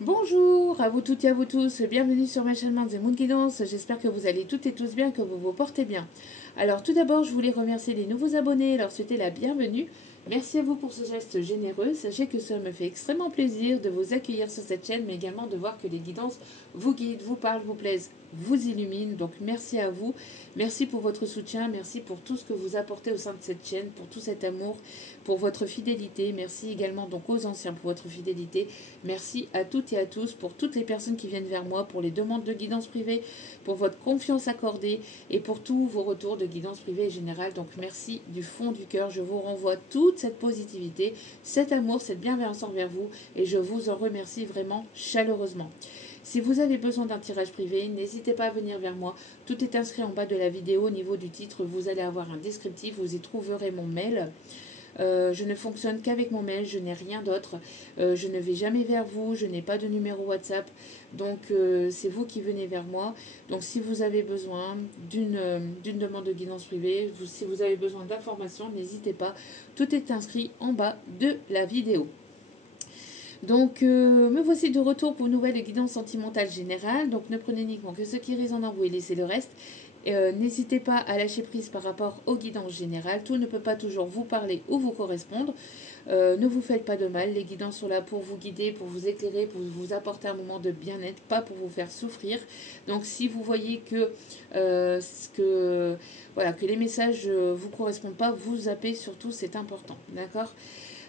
Bonjour à vous toutes et à vous tous, bienvenue sur ma chaîne The Moon Guidance, j'espère que vous allez toutes et tous bien, que vous vous portez bien. Alors tout d'abord je voulais remercier les nouveaux abonnés et leur souhaiter la bienvenue. Merci à vous pour ce geste généreux, sachez que cela me fait extrêmement plaisir de vous accueillir sur cette chaîne, mais également de voir que les guidances vous guident, vous parlent, vous plaisent, vous illuminent, donc merci à vous, merci pour votre soutien, merci pour tout ce que vous apportez au sein de cette chaîne, pour tout cet amour, pour votre fidélité, merci également donc aux anciens pour votre fidélité. Merci à toutes et à tous pour toutes les personnes qui viennent vers moi, pour les demandes de guidance privée, pour votre confiance accordée et pour tous vos retours de guidance privée et générale. Donc merci du fond du cœur. Je vous renvoie toute cette positivité, cet amour, cette bienveillance envers vous et je vous en remercie vraiment chaleureusement. Si vous avez besoin d'un tirage privé, n'hésitez pas à venir vers moi. Tout est inscrit en bas de la vidéo. Au niveau du titre, vous allez avoir un descriptif. Vous y trouverez mon mail. Je ne fonctionne qu'avec mon mail, je n'ai rien d'autre. Je ne vais jamais vers vous, je n'ai pas de numéro WhatsApp. Donc c'est vous qui venez vers moi. Donc si vous avez besoin d'une demande de guidance privée, si vous avez besoin d'informations, n'hésitez pas. Tout est inscrit en bas de la vidéo. Donc, me voici de retour pour une nouvelle guidance sentimentale générale. Donc, ne prenez uniquement que ce qui résonne en vous et laissez le reste. N'hésitez pas à lâcher prise par rapport aux guidances générales. Tout ne peut pas toujours vous parler ou vous correspondre. Ne vous faites pas de mal. Les guidances sont là pour vous guider, pour vous éclairer, pour vous apporter un moment de bien-être, pas pour vous faire souffrir. Donc, si vous voyez voilà, que les messages ne vous correspondent pas, vous zappez surtout, c'est important. D'accord?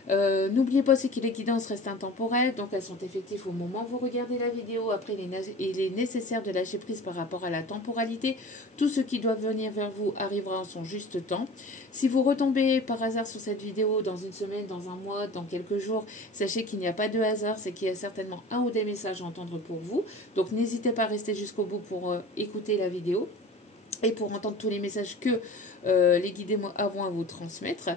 N'oubliez pas aussi que les guidances restent intemporelles, donc elles sont effectives au moment où vous regardez la vidéo. Après, il est nécessaire de lâcher prise par rapport à la temporalité. Tout ce qui doit venir vers vous arrivera en son juste temps. Si vous retombez par hasard sur cette vidéo dans une semaine, dans un mois, dans quelques jours, sachez qu'il n'y a pas de hasard, c'est qu'il y a certainement un ou des messages à entendre pour vous. Donc n'hésitez pas à rester jusqu'au bout pour écouter la vidéo et pour entendre tous les messages que les guidés avons à vous transmettre.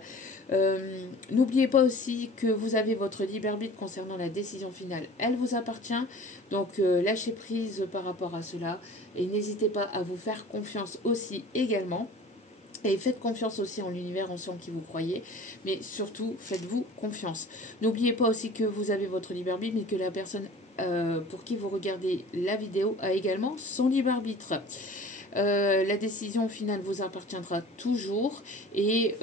N'oubliez pas aussi que vous avez votre libre arbitre concernant la décision finale. Elle vous appartient, donc lâchez prise par rapport à cela et n'hésitez pas à vous faire confiance aussi également. Et faites confiance aussi en l'univers, en ceux en qui vous croyez, mais surtout faites-vous confiance. N'oubliez pas aussi que vous avez votre libre arbitre, mais que la personne pour qui vous regardez la vidéo a également son libre arbitre. La décision finale vous appartiendra toujours et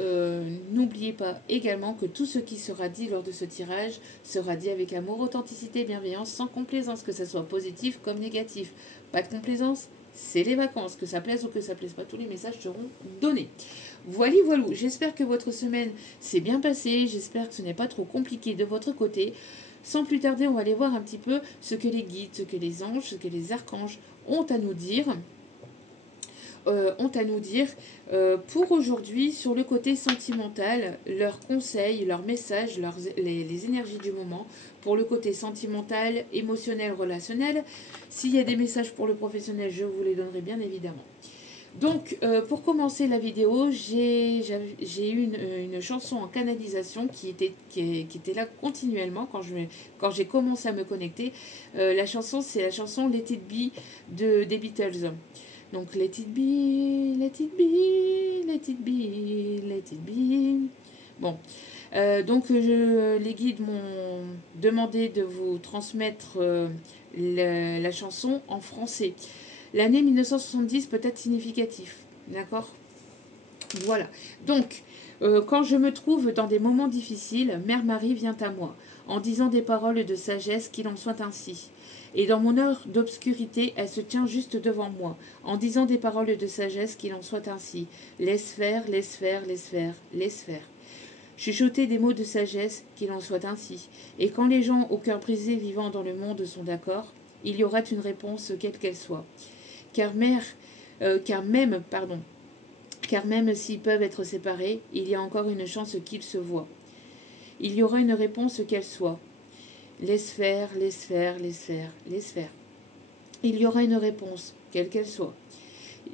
n'oubliez pas également que tout ce qui sera dit lors de ce tirage sera dit avec amour, authenticité, bienveillance, sans complaisance, que ce soit positif comme négatif. Pas de complaisance, c'est les vacances, que ça plaise ou que ça plaise pas, tous les messages seront donnés. Voilà, voilà, j'espère que votre semaine s'est bien passée, j'espère que ce n'est pas trop compliqué de votre côté. Sans plus tarder, on va aller voir un petit peu ce que les guides, ce que les anges, ce que les archanges ont à nous dire pour aujourd'hui sur le côté sentimental, leurs conseils, leurs messages, les énergies du moment, pour le côté sentimental, émotionnel, relationnel. S'il y a des messages pour le professionnel, je vous les donnerai bien évidemment. Donc, pour commencer la vidéo, j'ai eu une chanson en canalisation qui était là continuellement quand j'ai commencé à me connecter. La chanson, c'est la chanson Let It Be des Beatles. Donc, let it be, let it be, let it be, let it be. Bon, les guides m'ont demandé de vous transmettre la chanson en français. L'année 1970 peut être significatif, d'accord? Voilà. Donc, quand je me trouve dans des moments difficiles, Mère Marie vient à moi, en disant des paroles de sagesse qu'il en soit ainsi. Et dans mon heure d'obscurité, elle se tient juste devant moi, en disant des paroles de sagesse qu'il en soit ainsi. Laisse faire, laisse faire, laisse faire, laisse faire. Chuchoter des mots de sagesse, qu'il en soit ainsi. Et quand les gens au cœur brisé vivant dans le monde sont d'accord, il y aura une réponse quelle qu'elle soit. Car, car même s'ils peuvent être séparés, il y a encore une chance qu'ils se voient. Il y aura une réponse qu'elle soit. Laisse faire, laisse faire, laisse faire, laisse faire. Il y aura une réponse, quelle qu'elle soit.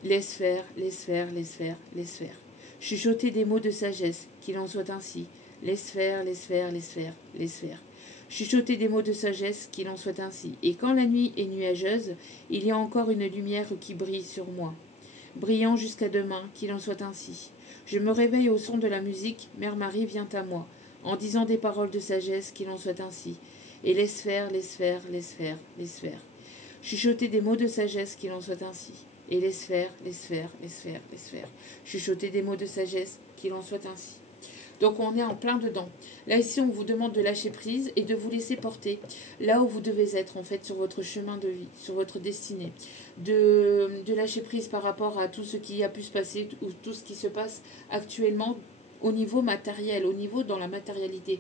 Laisse faire, laisse faire, laisse faire, laisse faire. Chuchoter des mots de sagesse, qu'il en soit ainsi. Laisse faire, laisse faire, laisse faire, laisse faire. Chuchoter des mots de sagesse, qu'il en soit ainsi. Et quand la nuit est nuageuse, il y a encore une lumière qui brille sur moi. Brillant jusqu'à demain, qu'il en soit ainsi. Je me réveille au son de la musique, Mère Marie vient à moi, en disant des paroles de sagesse, qu'il en soit ainsi. Et laisse faire, laisse faire, laisse faire, laisse faire. Chuchoter des mots de sagesse qu'il en soit ainsi. Et laisse faire, laisse faire, laisse faire, laisse faire. Chuchoter des mots de sagesse qu'il en soit ainsi. Donc on est en plein dedans. Là ici on vous demande de lâcher prise et de vous laisser porter là où vous devez être en fait sur votre chemin de vie, sur votre destinée. De lâcher prise par rapport à tout ce qui a pu se passer ou tout ce qui se passe actuellement au niveau matériel, au niveau dans la matérialité.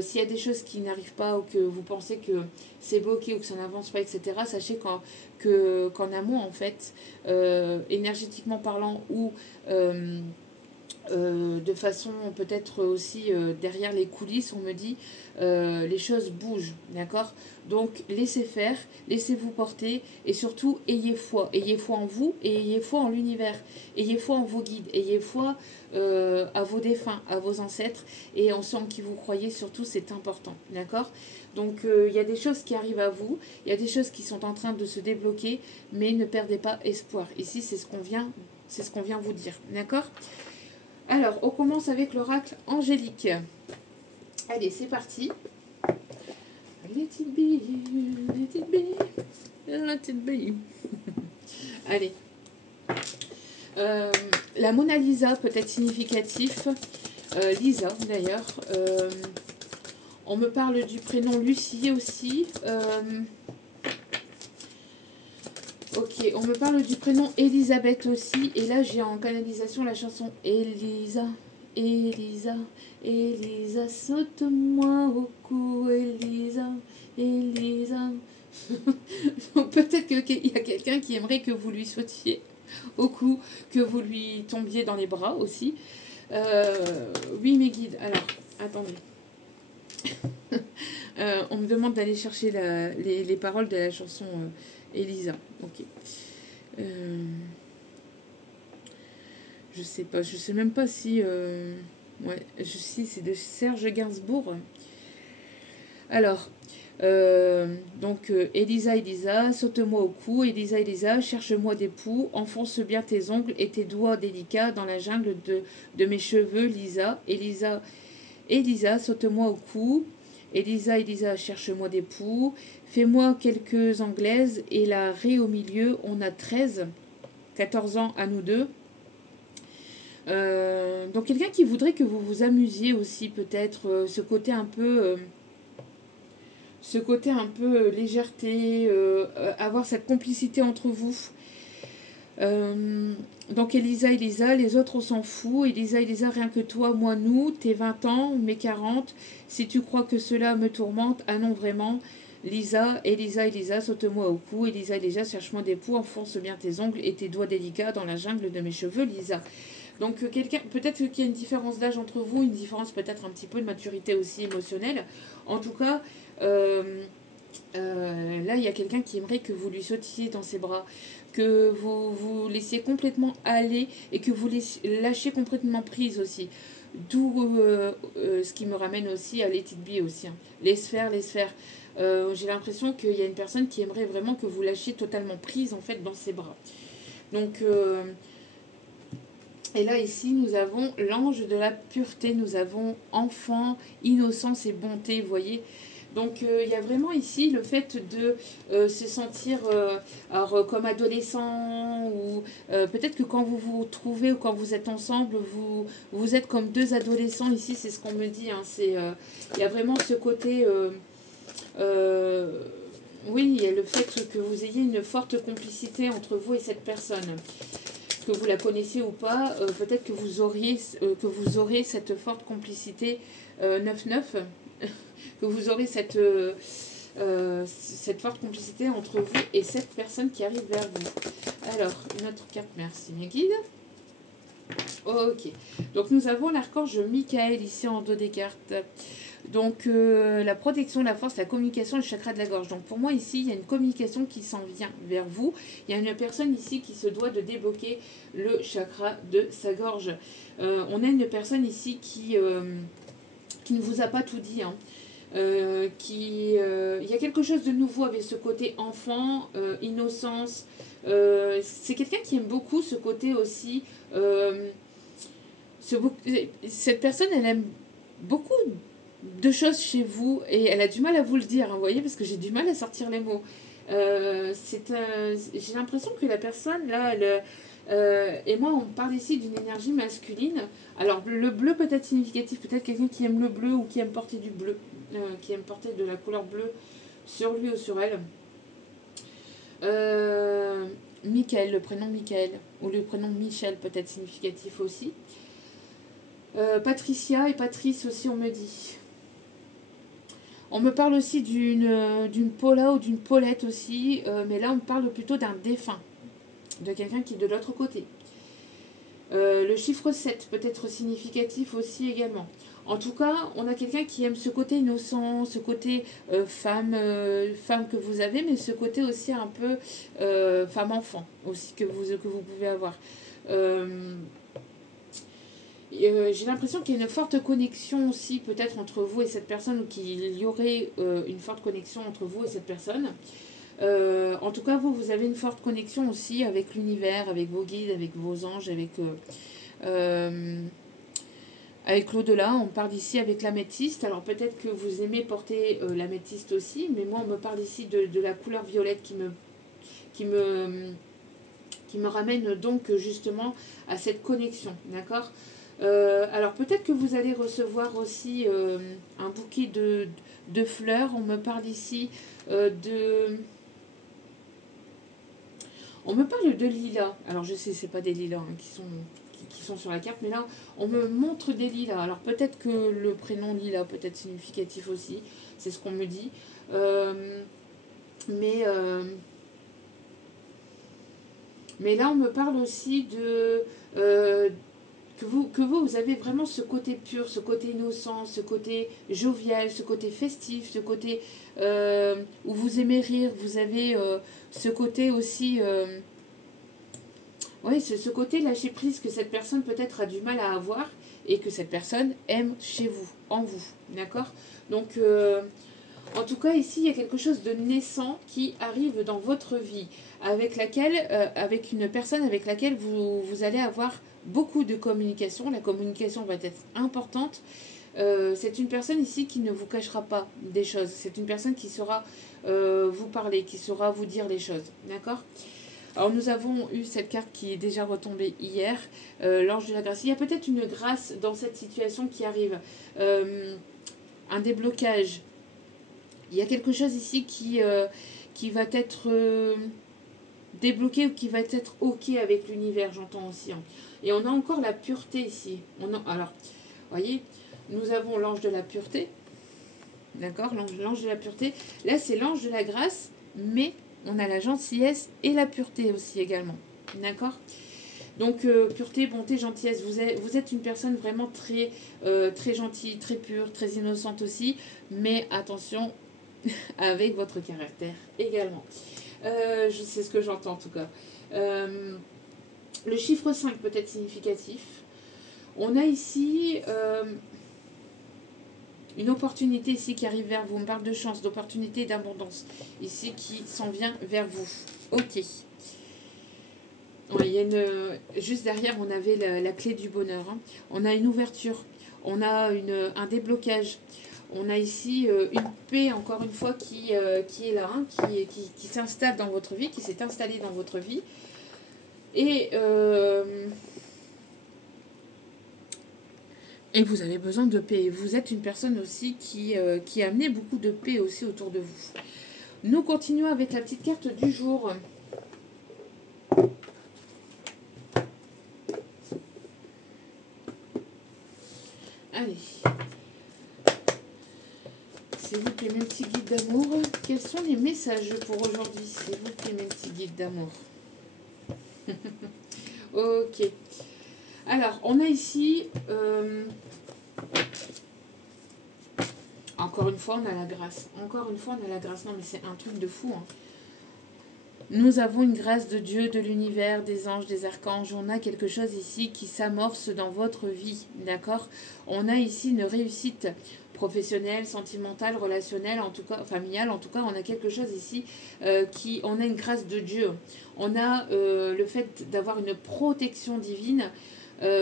S'il y a des choses qui n'arrivent pas ou que vous pensez que c'est bloqué ou que ça n'avance pas, etc., sachez qu'en amont, en fait, énergétiquement parlant ou de façon peut-être aussi derrière les coulisses, on me dit les choses bougent, d'accord? Donc laissez faire, laissez-vous porter et surtout ayez foi. Ayez foi en vous et ayez foi en l'univers. Ayez foi en vos guides, ayez foi à vos défunts, à vos ancêtres et en ceux en qui vous croyez surtout, c'est important, d'accord? Donc il y a des choses qui arrivent à vous, il y a des choses qui sont en train de se débloquer, mais ne perdez pas espoir. Ici, c'est ce qu'on vient vous dire, d'accord? Alors, on commence avec l'oracle angélique. Allez, c'est parti. Let it be, let it be, let it be. Allez. La Mona Lisa peut être significatif. Lisa, d'ailleurs. On me parle du prénom Lucie aussi. Ok, on me parle du prénom Elisabeth aussi. Et là, j'ai en canalisation la chanson Elisa, Elisa, Elisa, saute-moi au cou, Elisa, Elisa. Donc peut-être qu'il y a quelqu'un qui aimerait que vous lui sautiez au cou, que vous lui tombiez dans les bras aussi. Oui, mes guides. Alors, attendez. On me demande d'aller chercher les paroles de la chanson Elisa. Ok. Je sais pas. Je sais même pas si. Ouais, si c'est de Serge Gainsbourg. Alors. Donc Elisa, Elisa, saute-moi au cou, Elisa, Elisa, cherche-moi des poux, enfonce bien tes ongles et tes doigts délicats dans la jungle de mes cheveux, Lisa, Elisa, Elisa, saute-moi au cou, Elisa, Elisa, cherche-moi des poux, fais-moi quelques anglaises et la raie au milieu, on a 13, 14 ans à nous deux. Donc quelqu'un qui voudrait que vous vous amusiez aussi peut-être, ce côté un peu légèreté, avoir cette complicité entre vous. Donc Elisa, Elisa, les autres on s'en fout. Elisa, Elisa, rien que toi, moi, nous, tes 20 ans, mes 40. Si tu crois que cela me tourmente, ah non vraiment. Lisa, Elisa, Elisa, saute-moi au cou. Elisa, Elisa, cherche-moi des poux, enfonce bien tes ongles et tes doigts délicats dans la jungle de mes cheveux, Lisa. Donc quelqu'un, peut-être qu'il y a une différence d'âge entre vous, une différence peut-être un petit peu de maturité aussi émotionnelle. En tout cas, là, il y a quelqu'un qui aimerait que vous lui sautiez dans ses bras, que vous vous laissiez complètement aller et que vous lâchiez complètement prise aussi. D'où ce qui me ramène aussi à Let It Be aussi. Hein. Laisse faire, laisse faire. J'ai l'impression qu'il y a une personne qui aimerait vraiment que vous lâchiez totalement prise en fait dans ses bras. Donc, et là ici nous avons l'ange de la pureté, nous avons enfant, innocence et bonté, vous voyez. Donc il y a vraiment ici le fait de se sentir alors, comme adolescent ou peut-être que quand vous vous trouvez ou quand vous êtes ensemble, vous êtes comme deux adolescents ici, c'est ce qu'on me dit. Hein, il y a vraiment ce côté... oui, il y a le fait que vous ayez une forte complicité entre vous et cette personne. Que vous la connaissiez ou pas, peut-être que vous aurez cette forte complicité 9-9, que vous aurez cette forte complicité entre vous et cette personne qui arrive vers vous. Alors, une autre carte, merci mes guides. Ok, donc nous avons l'archange Michael ici en dos des cartes. Donc la protection, la force, la communication, le chakra de la gorge. Donc pour moi ici, il y a une communication qui s'en vient vers vous. Il y a une personne ici qui se doit de débloquer le chakra de sa gorge. On a une personne ici qui ne vous a pas tout dit. Hein. Il y a quelque chose de nouveau avec ce côté enfant, innocence. C'est quelqu'un qui aime beaucoup ce côté aussi. Cette personne, elle aime beaucoup deux choses chez vous, et elle a du mal à vous le dire, hein, vous voyez, parce que j'ai du mal à sortir les mots. J'ai l'impression que la personne, là, et moi, on parle ici d'une énergie masculine. Alors, le bleu peut être significatif, peut-être quelqu'un qui aime le bleu ou qui aime porter du bleu, qui aime porter de la couleur bleue sur lui ou sur elle. Euh, Michael, le prénom Michael, ou le prénom Michel peut être significatif aussi. Patricia et Patrice aussi, on me dit. On me parle aussi d'une Paula ou d'une Paulette aussi, mais là on me parle plutôt d'un défunt, de quelqu'un qui est de l'autre côté. Le chiffre 7 peut être significatif aussi également. En tout cas, on a quelqu'un qui aime ce côté innocent, ce côté femme que vous avez, mais ce côté aussi un peu femme-enfant aussi que vous pouvez avoir. Euh, J'ai l'impression qu'il y a une forte connexion aussi peut-être entre vous et cette personne, ou qu'il y aurait une forte connexion entre vous et cette personne. En tout cas, vous avez une forte connexion aussi avec l'univers, avec vos guides, avec vos anges, euh, avec l'au-delà. On parle ici avec l'améthyste. Alors peut-être que vous aimez porter l'améthyste aussi, mais moi on me parle ici de la couleur violette qui me, qui me ramène donc justement à cette connexion, d'accord. Alors peut-être que vous allez recevoir aussi un bouquet de fleurs. On me parle ici de... On me parle de lilas. Alors je sais, c'est pas des lilas hein, qui sont sur la carte, mais là on me montre des lilas. Alors peut-être que le prénom lilas peut être significatif aussi, c'est ce qu'on me dit. Euh, mais, euh, mais là on me parle aussi euh, vous avez vraiment ce côté pur, ce côté innocent, ce côté jovial, ce côté festif, ce côté où vous aimez rire, vous avez ce côté aussi, oui, ce côté lâcher prise que cette personne peut-être a du mal à avoir et que cette personne aime chez vous, en vous, d'accord. Donc, en tout cas, ici, il y a quelque chose de naissant qui arrive dans votre vie, avec une personne avec laquelle vous allez avoir beaucoup de communication. La communication va être importante. C'est une personne ici qui ne vous cachera pas des choses. C'est une personne qui saura vous parler, qui saura vous dire les choses. D'accord. Alors nous avons eu cette carte qui est déjà retombée hier, l'ange de la grâce. Il y a peut-être une grâce dans cette situation qui arrive. Un déblocage. Il y a quelque chose ici qui va être débloqué ou qui va être OK avec l'univers, j'entends aussi. Hein. Et on a encore la pureté ici. Alors, vous voyez, nous avons l'ange de la pureté. D'accord. L'ange de la pureté. Là, c'est l'ange de la grâce, mais on a la gentillesse et la pureté aussi également. D'accord. Donc, pureté, bonté, gentillesse. Vous êtes une personne vraiment très gentille, très pure, très innocente aussi. Mais attention, avec votre caractère également. Je sais ce que j'entends en tout cas. Le chiffre 5 peut être significatif. On a ici une opportunité ici qui arrive vers vous. On parle de chance, d'opportunité et d'abondance. Ici qui s'en vient vers vous. Ok. Ouais, il y a juste derrière, on avait la clé du bonheur. Hein. On a une ouverture. On a un déblocage. On a ici une paix, encore une fois, qui est là, hein, qui s'installe dans votre vie, qui s'est installée dans votre vie. Et vous avez besoin de paix. Vous êtes une personne aussi qui a amené beaucoup de paix aussi autour de vous. Nous continuons avec la petite carte du jour. Allez. S'il vous plaît, mes petits guides d'amour. Quels sont les messages pour aujourd'hui, s'il vous plaît, mes petits guides d'amour? Ok. Alors, on a ici... encore une fois, on a la grâce. Encore une fois, on a la grâce. Non, mais c'est un truc de fou. Hein. Nous avons une grâce de Dieu, de l'univers, des anges, des archanges. On a quelque chose ici qui s'amorce dans votre vie, d'accord. On a ici une réussite professionnelle, sentimentale, relationnelle, en tout cas familiale. En tout cas, on a quelque chose ici on a une grâce de Dieu. On a le fait d'avoir une protection divine.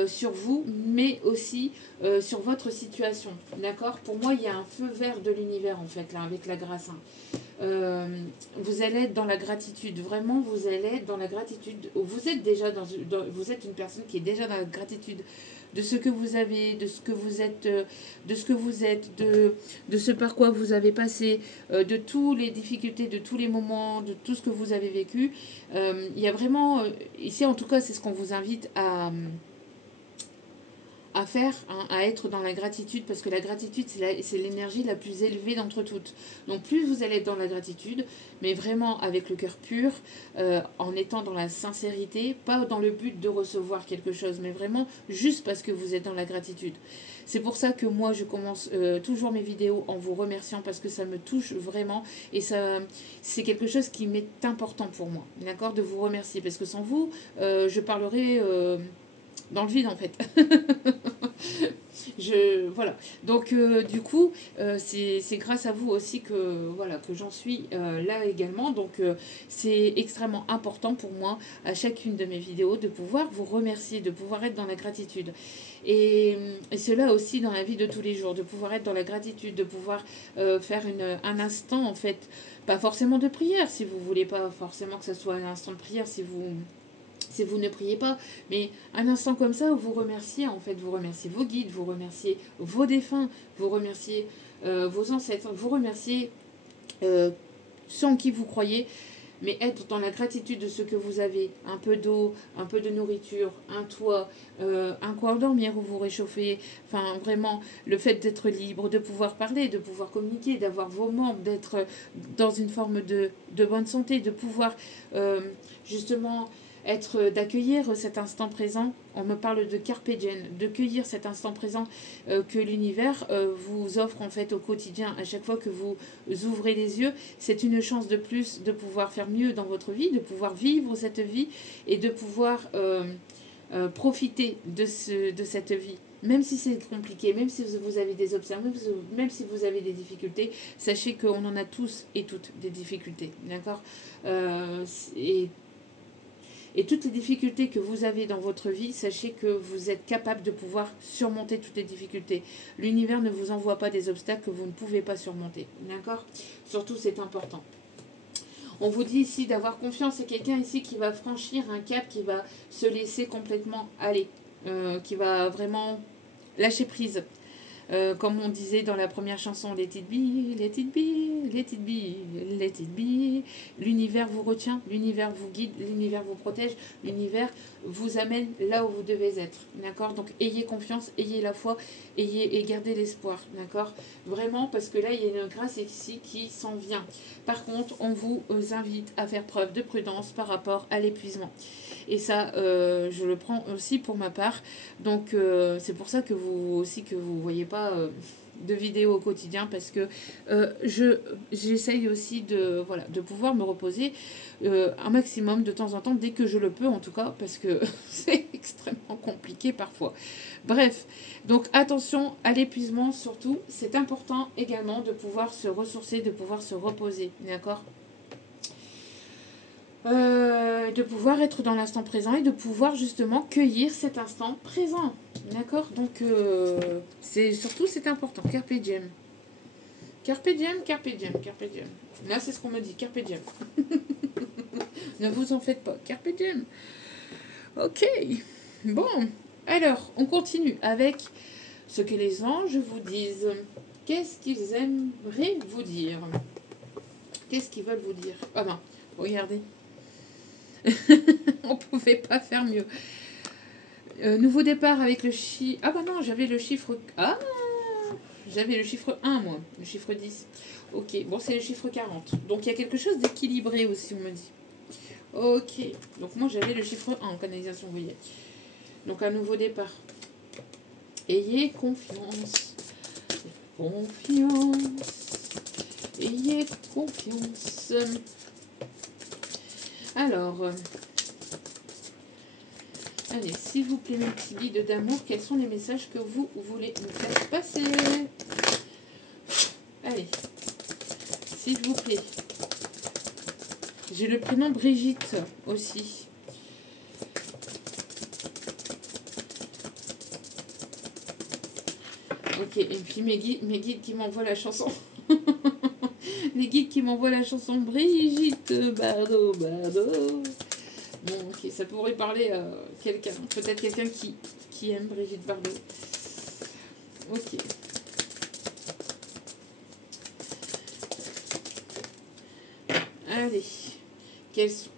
sur vous, mais aussi sur votre situation. D'accord? Pour moi, il y a un feu vert de l'univers, en fait, là, avec la grâce. Hein. Vous allez être dans la gratitude. Vraiment, vous allez être dans la gratitude. Vous êtes déjà vous êtes une personne qui est déjà dans la gratitude de ce que vous avez, de ce que vous êtes, de ce par quoi vous avez passé, de toutes les difficultés, de tous les moments, de tout ce que vous avez vécu. Il y a vraiment, ici en tout cas, c'est ce qu'on vous invite à faire, hein, à être dans la gratitude, parce que la gratitude, c'est l'énergie la plus élevée d'entre toutes. Donc plus vous allez être dans la gratitude, mais vraiment avec le cœur pur, en étant dans la sincérité, pas dans le but de recevoir quelque chose, mais vraiment juste parce que vous êtes dans la gratitude. C'est pour ça que moi, je commence toujours mes vidéos en vous remerciant, parce que ça me touche vraiment, et ça, c'est quelque chose qui m'est important pour moi, d'accord, de vous remercier, parce que sans vous, je parlerai dans le vide en fait. Voilà. Donc du coup, c'est grâce à vous aussi que voilà que j'en suis là également. Donc c'est extrêmement important pour moi à chacune de mes vidéos de pouvoir vous remercier, de pouvoir être dans la gratitude. Et cela aussi dans la vie de tous les jours, de pouvoir être dans la gratitude, de pouvoir faire un instant en fait, pas forcément de prière si vous voulez pas forcément que ce soit un instant de prière si vous ne priez pas, mais un instant comme ça où vous remerciez, en fait, vous remerciez vos guides, vous remerciez vos défunts, vous remerciez vos ancêtres, vous remerciez ceux en qui vous croyez, mais être dans la gratitude de ce que vous avez, un peu d'eau, un peu de nourriture, un toit, un coin à dormir où vous réchauffez, enfin vraiment le fait d'être libre, de pouvoir parler, de pouvoir communiquer, d'avoir vos membres, d'être dans une forme de bonne santé, de pouvoir justement d'accueillir cet instant présent. On me parle de carpe diem, de cueillir cet instant présent que l'univers vous offre en fait au quotidien. À chaque fois que vous ouvrez les yeux, c'est une chance de plus de pouvoir faire mieux dans votre vie, de pouvoir vivre cette vie et de pouvoir profiter de cette vie. Même si c'est compliqué, même si vous avez des obstacles, même si vous avez des difficultés, sachez qu'on en a tous et toutes des difficultés. D'accord et toutes les difficultés que vous avez dans votre vie, sachez que vous êtes capable de pouvoir surmonter toutes les difficultés. L'univers ne vous envoie pas des obstacles que vous ne pouvez pas surmonter. D'accord? Surtout, c'est important. On vous dit ici d'avoir confiance. C'est quelqu'un ici qui va franchir un cap, qui va se laisser complètement aller, qui va vraiment lâcher prise. Comme on disait dans la première chanson, let it be, let it be, let it be, let it be. L'univers vous retient, l'univers vous guide, l'univers vous protège, l'univers vous amène là où vous devez être. D'accord? Donc ayez confiance, ayez la foi, et gardez l'espoir. D'accord? Vraiment, parce que là, il y a une grâce ici qui s'en vient. Par contre, on vous invite à faire preuve de prudence par rapport à l'épuisement. Et ça, je le prends aussi pour ma part. Donc, c'est pour ça que vous voyez pas de vidéos au quotidien, parce que j'essaye aussi de pouvoir me reposer un maximum de temps en temps, dès que je le peux en tout cas, parce que c'est extrêmement compliqué parfois. Bref, donc attention à l'épuisement surtout. C'est important également de pouvoir se ressourcer, de pouvoir se reposer, d'accord ? De pouvoir être dans l'instant présent et de pouvoir justement cueillir cet instant présent. D'accord? Donc, c'est important. Carpe diem. Carpe diem, carpe diem, carpe diem. Là, c'est ce qu'on me dit. Carpe diem. Ne vous en faites pas. Carpe diem. Ok. Bon. Alors, on continue avec ce que les anges vous disent. Qu'est-ce qu'ils aimeraient vous dire? Qu'est-ce qu'ils veulent vous dire? Ah ben, regardez. On pouvait pas faire mieux. Nouveau départ avec le chiffre... Ah bah non, j'avais le chiffre... Ah, j'avais le chiffre 1, moi. Le chiffre 10. Ok, bon, c'est le chiffre 40. Donc, il y a quelque chose d'équilibré aussi, on me dit. Ok, donc moi, j'avais le chiffre 1 en canalisation, vous voyez. Donc, un nouveau départ. Ayez confiance. Confiance. Ayez confiance. Alors... allez, s'il vous plaît, mes petits guides d'amour, quels sont les messages que vous voulez nous faire passer? Allez, s'il vous plaît. J'ai le prénom Brigitte aussi. Ok, et puis mes guides qui m'envoient la chanson. Les guides qui m'envoient la chanson Brigitte Bardot, Bardot. Bon, ok, ça pourrait parler à quelqu'un. Peut-être quelqu'un qui aime Brigitte Bardot. Ok. Allez.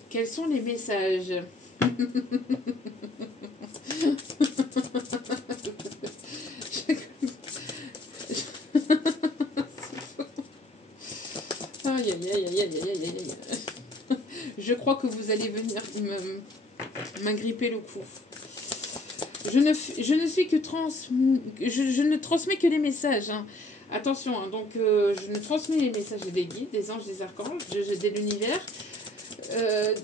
Quels sont les messages? Aïe, aïe, aïe, aïe, aïe, aïe, aïe. Je crois que vous allez venir m'agripper le cou. Je ne suis que je ne transmets que les messages. Hein. Attention, hein, donc je ne transmets les messages des guides, des anges, des archanges, de l'univers, de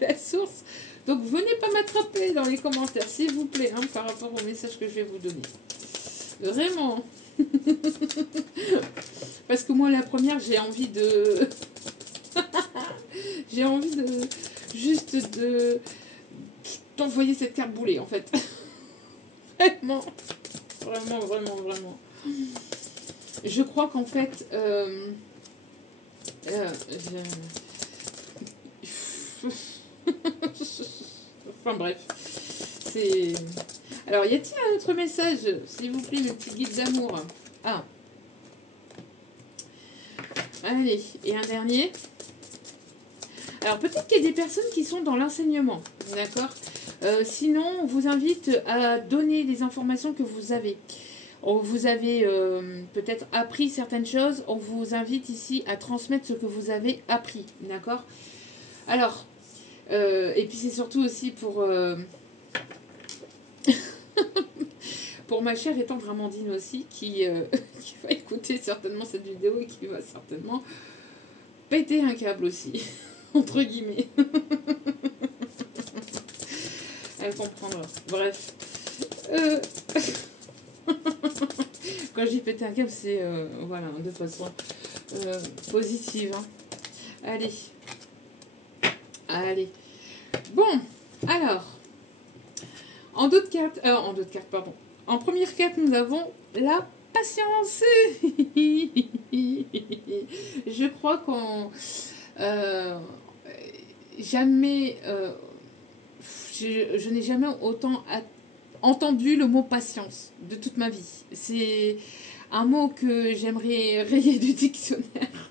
la source. Donc venez pas m'attraper dans les commentaires, s'il vous plaît, hein, par rapport au message que je vais vous donner. Vraiment. Parce que moi, la première, j'ai envie de... j'ai envie de... juste de... d'envoyer cette carte boulée, en fait. Vraiment. Vraiment, vraiment, vraiment. Je crois qu'en fait... enfin bref. C'est... Alors, y a-t-il un autre message, s'il vous plaît, mes petits guides d'amour? Ah. Allez, et un dernier. Alors, peut-être qu'il y a des personnes qui sont dans l'enseignement, d'accord? Sinon, on vous invite à donner les informations que vous avez. Vous avez peut-être appris certaines choses. On vous invite ici à transmettre ce que vous avez appris, d'accord? Alors, et puis c'est surtout aussi pour... pour ma chère et tendre Amandine aussi, qui va écouter certainement cette vidéo et qui va certainement péter un câble aussi, entre guillemets. Elle comprendra. Bref. Quand j'ai pété un câble, c'est voilà, de façon positive. Hein. Allez. Allez. Bon, alors. En d'autres cartes, pardon. En première carte, nous avons la patience. Je crois qu'on... jamais... je n'ai jamais autant entendu le mot patience de toute ma vie. C'est un mot que j'aimerais rayer du dictionnaire.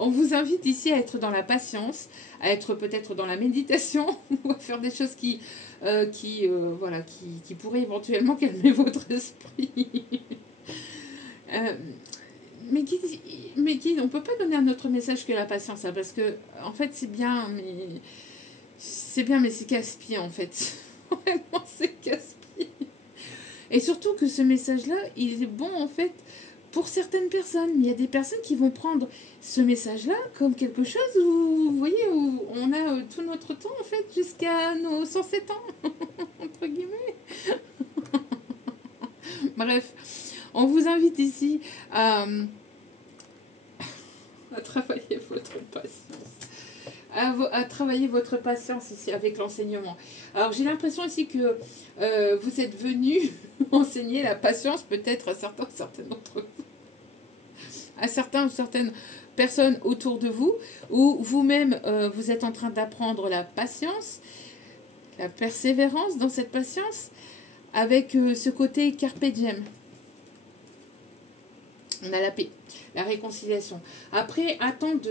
On vous invite ici à être dans la patience, à être peut-être dans la méditation, ou à faire des choses qui pourraient éventuellement calmer votre esprit. Mais guide, on ne peut pas donner un autre message que la patience, hein, parce que, en fait, c'est bien, mais c'est casse-pied, en fait. Vraiment, c'est casse-pied. Et surtout que ce message-là, il est bon, en fait, pour certaines personnes. Il y a des personnes qui vont prendre ce message-là comme quelque chose où, vous voyez, où on a tout notre temps, en fait, jusqu'à nos 107 ans, entre guillemets. Bref, on vous invite ici à travailler votre patience. À travailler votre patience ici avec l'enseignement. Alors, j'ai l'impression ici que vous êtes venus enseigner la patience peut-être à certaines d'entre vous. À certains ou certaines personnes autour de vous, ou vous-même, vous êtes en train d'apprendre la patience, la persévérance dans cette patience, avec ce côté carpe diem. On a la paix, la réconciliation. Après, d'attente,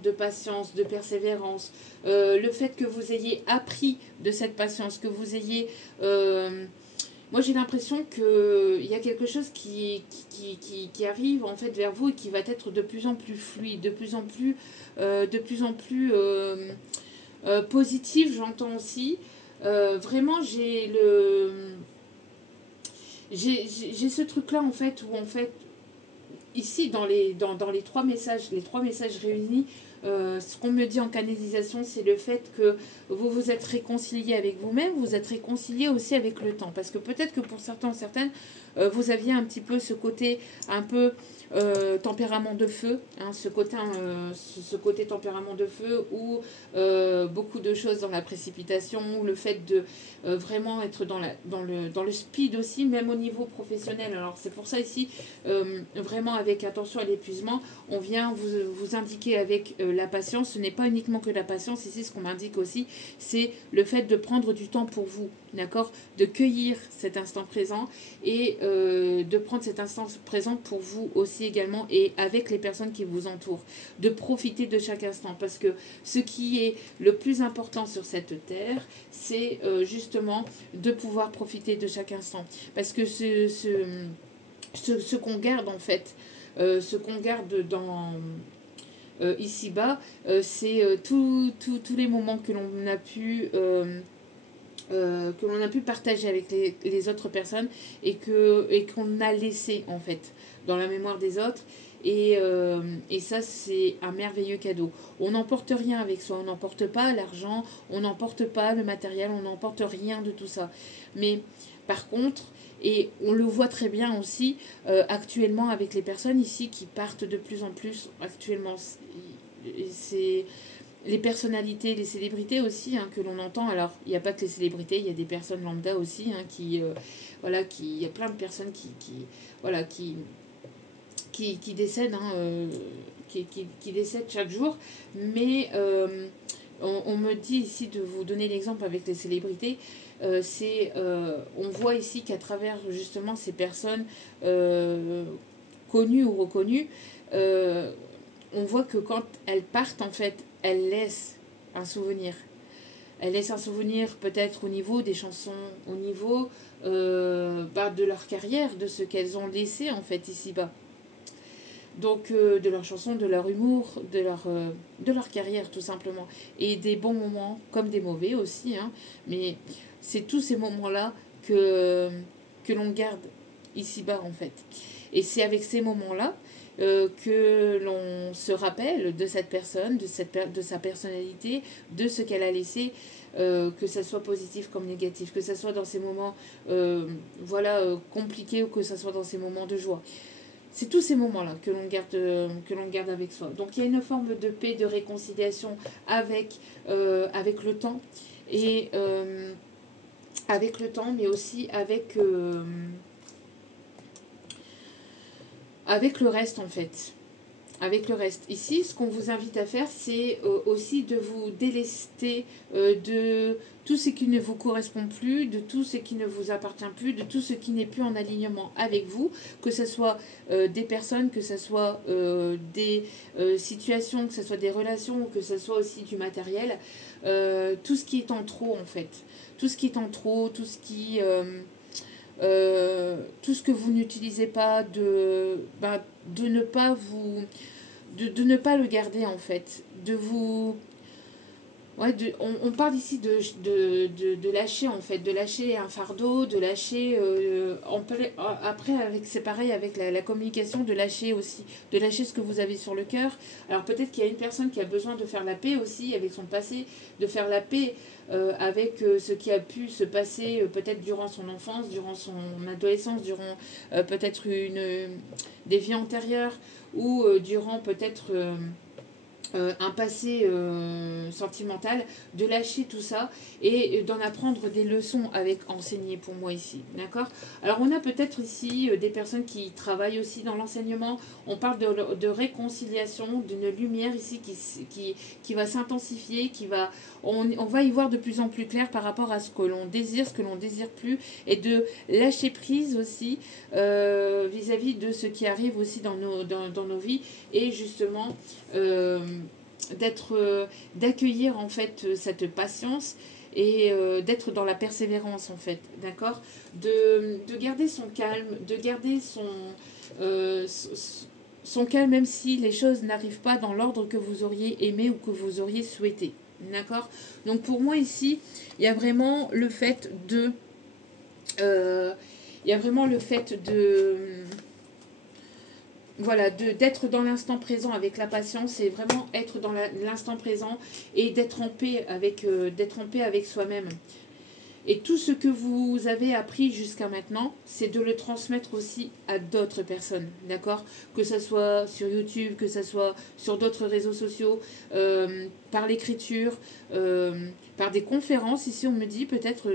de patience, de persévérance, le fait que vous ayez appris de cette patience, que vous ayez... moi, j'ai l'impression qu'il y a quelque chose qui arrive en fait vers vous et qui va être de plus en plus fluide, de plus en plus positif, j'entends aussi. Vraiment, j'ai ce truc-là en fait où en fait ici dans les trois messages réunis, ce qu'on me dit en canalisation, c'est le fait que vous vous êtes réconcilié avec vous-même, vous êtes réconcilié aussi avec le temps. Parce que peut-être que pour certains, certaines, vous aviez un petit peu ce côté un peu tempérament de feu, hein, ce côté tempérament de feu où beaucoup de choses dans la précipitation, ou le fait de vraiment être dans le speed aussi, même au niveau professionnel. Alors c'est pour ça ici, vraiment avec attention à l'épuisement, on vient vous indiquer avec la patience. Ce n'est pas uniquement que la patience, ici ce qu'on m'indique aussi, c'est le fait de prendre du temps pour vous, d'accord, de cueillir cet instant présent et de prendre cet instant présent pour vous aussi également et avec les personnes qui vous entourent, de profiter de chaque instant parce que ce qui est le plus important sur cette terre, c'est justement de pouvoir profiter de chaque instant parce que ce qu'on garde en fait, ce qu'on garde dans ici-bas, c'est tous les moments que l'on a pu partager avec les autres personnes et qu'on a laissé en fait dans la mémoire des autres. Et ça, c'est un merveilleux cadeau. On n'emporte rien avec soi, on n'emporte pas l'argent, on n'emporte pas le matériel, on n'emporte rien de tout ça. Mais par contre, et on le voit très bien aussi actuellement avec les personnes ici qui partent de plus en plus actuellement. C'est les personnalités, les célébrités aussi hein, que l'on entend. Alors, il n'y a pas que les célébrités, il y a des personnes lambda aussi hein, il y a plein de personnes voilà, qui décèdent, hein, qui décèdent chaque jour. Mais on me dit ici de vous donner l'exemple avec les célébrités. On voit ici qu'à travers justement ces personnes connues ou reconnues, on voit que quand elles partent, en fait, elles laissent un souvenir. Elles laissent un souvenir peut-être au niveau des chansons, au niveau de leur carrière, de ce qu'elles ont laissé en fait ici-bas. Donc de leurs chansons, de leur humour, de leur carrière tout simplement. Et des bons moments comme des mauvais aussi. Hein. Mais c'est tous ces moments-là que l'on garde ici-bas en fait. Et c'est avec ces moments-là que l'on se rappelle de cette personne, de sa personnalité, de ce qu'elle a laissé, que ça soit positif comme négatif, que ça soit dans ces moments compliqués ou que ça soit dans ces moments de joie. C'est tous ces moments-là que l'on garde avec soi. Donc il y a une forme de paix, de réconciliation avec le temps et avec le temps, mais aussi avec le reste en fait. Avec le reste. Ici, ce qu'on vous invite à faire, c'est aussi de vous délester de tout ce qui ne vous correspond plus, de tout ce qui ne vous appartient plus, de tout ce qui n'est plus en alignement avec vous, que ce soit des personnes, que ce soit des situations, que ce soit des relations, que ce soit aussi du matériel, tout ce qui est en trop en fait. Tout ce qui est en trop, tout ce que vous n'utilisez pas, de ne pas de ne pas le garder en fait, de vous ouais, on parle ici de lâcher en fait, de lâcher un fardeau, de lâcher après c'est pareil avec la communication, de lâcher aussi, de lâcher ce que vous avez sur le cœur. Alors peut-être qu'il y a une personne qui a besoin de faire la paix aussi avec son passé, de faire la paix avec ce qui a pu se passer peut-être durant son enfance, durant son adolescence, durant peut-être des vies antérieures ou durant peut-être un passé sentimental, de lâcher tout ça et d'en apprendre des leçons avec enseigner pour moi ici, d'accord. Alors on a peut-être ici des personnes qui travaillent aussi dans l'enseignement, on parle de réconciliation, d'une lumière ici qui va s'intensifier, on va y voir de plus en plus clair par rapport à ce que l'on désire, ce que l'on désire plus, et de lâcher prise aussi vis-à-vis de ce qui arrive aussi dans nos vies, et justement d'accueillir en fait cette patience et d'être dans la persévérance en fait, d'accord, de garder son calme, de garder son calme même si les choses n'arrivent pas dans l'ordre que vous auriez aimé ou que vous auriez souhaité, d'accord. Donc pour moi ici il y a vraiment le fait de il y a vraiment le fait voilà, d'être dans l'instant présent avec la patience et vraiment être dans l'instant présent et d'être en paix avec soi-même. Et tout ce que vous avez appris jusqu'à maintenant, c'est de le transmettre aussi à d'autres personnes, d'accord? Que ce soit sur YouTube, que ce soit sur d'autres réseaux sociaux, par l'écriture, par des conférences. Ici, on me dit peut-être,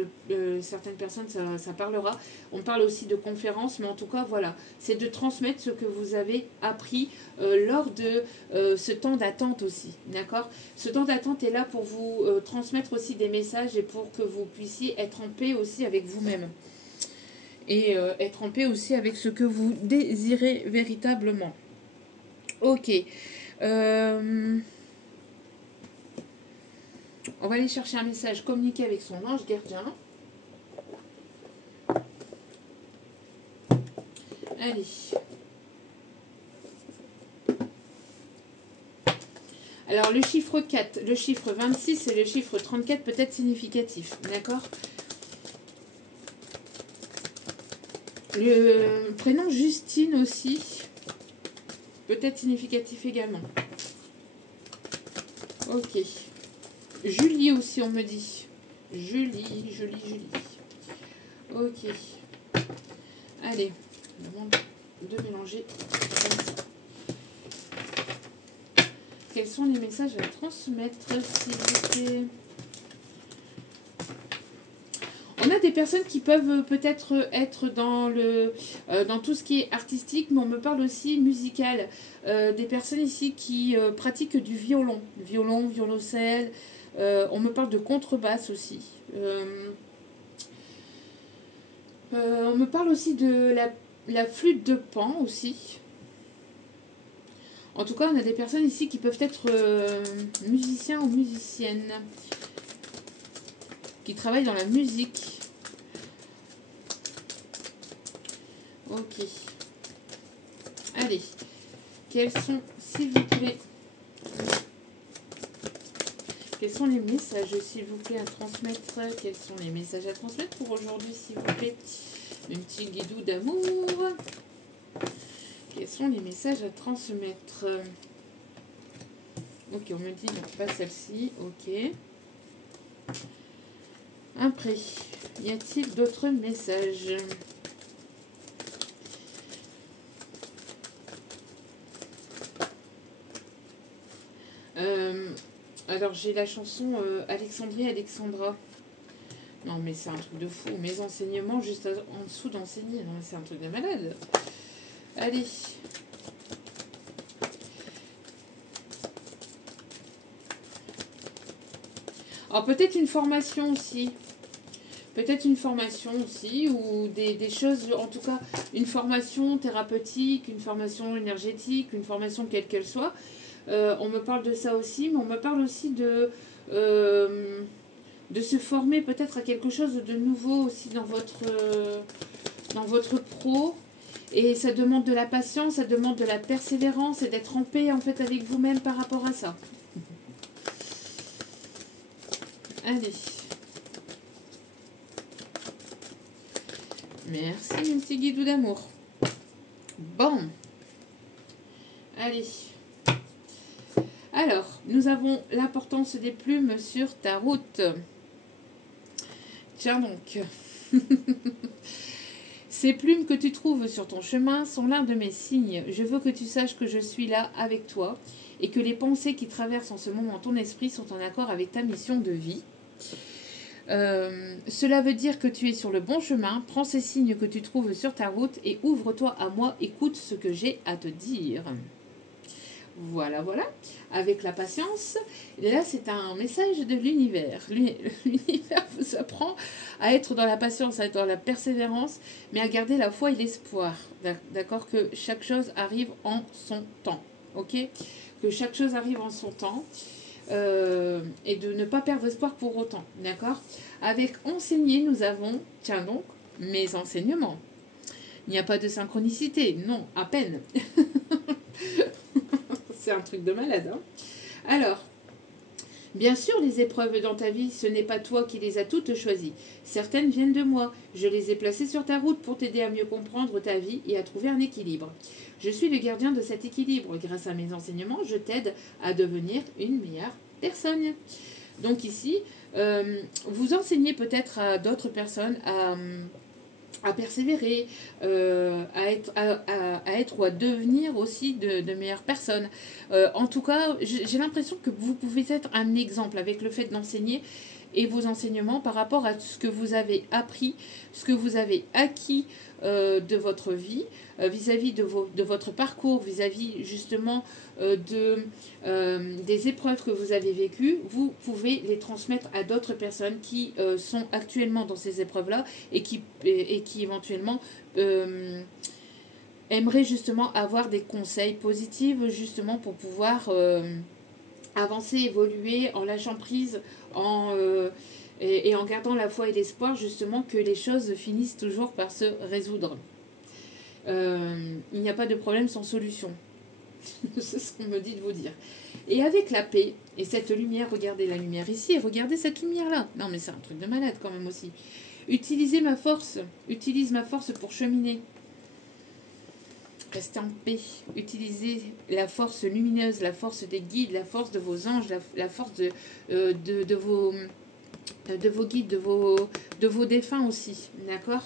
certaines personnes, ça parlera. On parle aussi de conférences, mais en tout cas, voilà. C'est de transmettre ce que vous avez appris lors de ce temps d'attente aussi, d'accord? Ce temps d'attente est là pour vous transmettre aussi des messages et pour que vous puissiez être en paix aussi avec vous-même. Et être en paix aussi avec ce que vous désirez véritablement. Ok. On va aller chercher un message, communiquer avec son ange gardien. Allez. Alors, le chiffre 4, le chiffre 26 et le chiffre 34 peut être significatif, d'accord? Le prénom Justine aussi peut être significatif également. Ok. Julie aussi, on me dit. Julie. Ok. Allez, on demande de mélanger comme ça. Quels sont les messages à transmettre, s'il vous plaît? On a des personnes qui peuvent peut-être être dans tout ce qui est artistique, mais on me parle aussi musical. Des personnes ici qui pratiquent du violon, violoncelle. On me parle de contrebasse aussi. On me parle aussi de la flûte de Pan aussi. En tout cas, on a des personnes ici qui peuvent être musiciens ou musiciennes, qui travaillent dans la musique. Ok. Allez. Quels sont, s'il vous plaît, quels sont les messages, s'il vous plaît, à transmettre? Quels sont les messages à transmettre pour aujourd'hui, s'il vous plaît? Un petit guidou d'amour. Quels sont les messages à transmettre? Ok, on me dit non, pas celle-ci. Ok. Après, y a-t-il d'autres messages? Alors, j'ai la chanson Alexandrie, Alexandra. Non, mais c'est un truc de fou. Mes enseignements juste en dessous d'enseigner. Non, mais c'est un truc de malade. Allez. Alors, peut-être une formation aussi. Peut-être une formation aussi, ou des choses, en tout cas, une formation thérapeutique, une formation énergétique, une formation quelle qu'elle soit. On me parle de ça aussi, mais on me parle aussi de se former peut-être à quelque chose de nouveau aussi dans votre pro. Et ça demande de la patience, ça demande de la persévérance et d'être en paix en fait avec vous-même par rapport à ça. Allez. Merci, mon petit guidou d'amour. Bon. Allez. Alors, nous avons l'importance des plumes sur ta route. Tiens donc. Ces plumes que tu trouves sur ton chemin sont l'un de mes signes. Je veux que tu saches que je suis là avec toi et que les pensées qui traversent en ce moment ton esprit sont en accord avec ta mission de vie. Cela veut dire que tu es sur le bon chemin. Prends ces signes que tu trouves sur ta route et ouvre-toi à moi. Écoute ce que j'ai à te dire. Voilà, voilà. Avec la patience. Et là, c'est un message de l'univers. L'univers vous apprend à être dans la patience, à être dans la persévérance, mais à garder la foi et l'espoir. D'accord? Que chaque chose arrive en son temps. Ok? Que chaque chose arrive en son temps. Et de ne pas perdre espoir pour autant. D'accord? Avec enseigner, nous avons, tiens donc, mes enseignements. Il n'y a pas de synchronicité. Non, à peine. C'est un truc de malade. Hein. Alors, Bien sûr, les épreuves dans ta vie, ce n'est pas toi qui les as toutes choisies. Certaines viennent de moi. Je les ai placées sur ta route pour t'aider à mieux comprendre ta vie et à trouver un équilibre. Je suis le gardien de cet équilibre. Grâce à mes enseignements, je t'aide à devenir une meilleure personne. Donc ici, vous enseignez peut-être à d'autres personnes à persévérer, à être ou à devenir aussi de meilleures personnes. En tout cas, j'ai l'impression que vous pouvez être un exemple avec le fait d'enseigner et vos enseignements par rapport à ce que vous avez appris, ce que vous avez acquis de votre vie, vis-à-vis de votre parcours, vis-à-vis justement des épreuves que vous avez vécues. Vous pouvez les transmettre à d'autres personnes qui sont actuellement dans ces épreuves-là et qui éventuellement aimeraient justement avoir des conseils positifs justement pour pouvoir avancer, évoluer en lâchant prise, et en gardant la foi et l'espoir justement que les choses finissent toujours par se résoudre. Il n'y a pas de problème sans solution. C'est ce qu'on me dit de vous dire. Et avec la paix et cette lumière, regardez la lumière ici et regardez cette lumière-là. Non mais c'est un truc de malade quand même aussi. Utilisez ma force. Utilise ma force pour cheminer. Restez en paix. Utilisez la force lumineuse, la force des guides, la force de vos anges, la force de vos guides, de vos défunts aussi. D'accord ?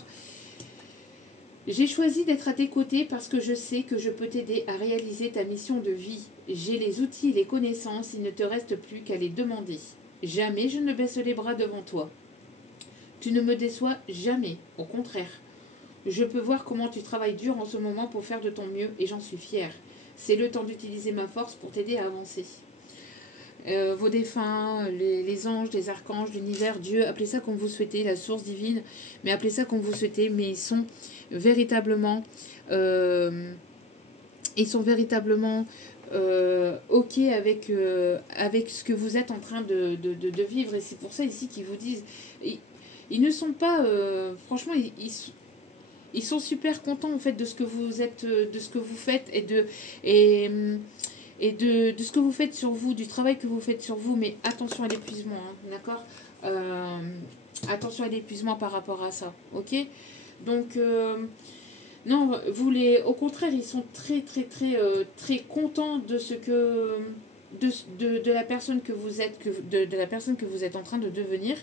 J'ai choisi d'être à tes côtés parce que je sais que je peux t'aider à réaliser ta mission de vie. J'ai les outils et les connaissances, il ne te reste plus qu'à les demander. Jamais je ne baisse les bras devant toi. Tu ne me déçois jamais, au contraire. Je peux voir comment tu travailles dur en ce moment pour faire de ton mieux et j'en suis fière. C'est le temps d'utiliser ma force pour t'aider à avancer. Vos défunts, les anges, les archanges, l'univers, Dieu, appelez ça comme vous souhaitez, la source divine, mais appelez ça comme vous souhaitez, mais ils sont véritablement ok avec ce que vous êtes en train de vivre. Et c'est pour ça ici qu'ils vous disent, ils ne sont pas, franchement, ils sont super contents en fait de ce que vous êtes, de ce que vous faites et de ce que vous faites sur vous, du travail que vous faites sur vous, mais attention à l'épuisement, hein, d'accord. Attention à l'épuisement par rapport à ça, ok. Donc non, au contraire, ils sont très très très très contents de ce que de la personne que vous êtes, de la personne que vous êtes en train de devenir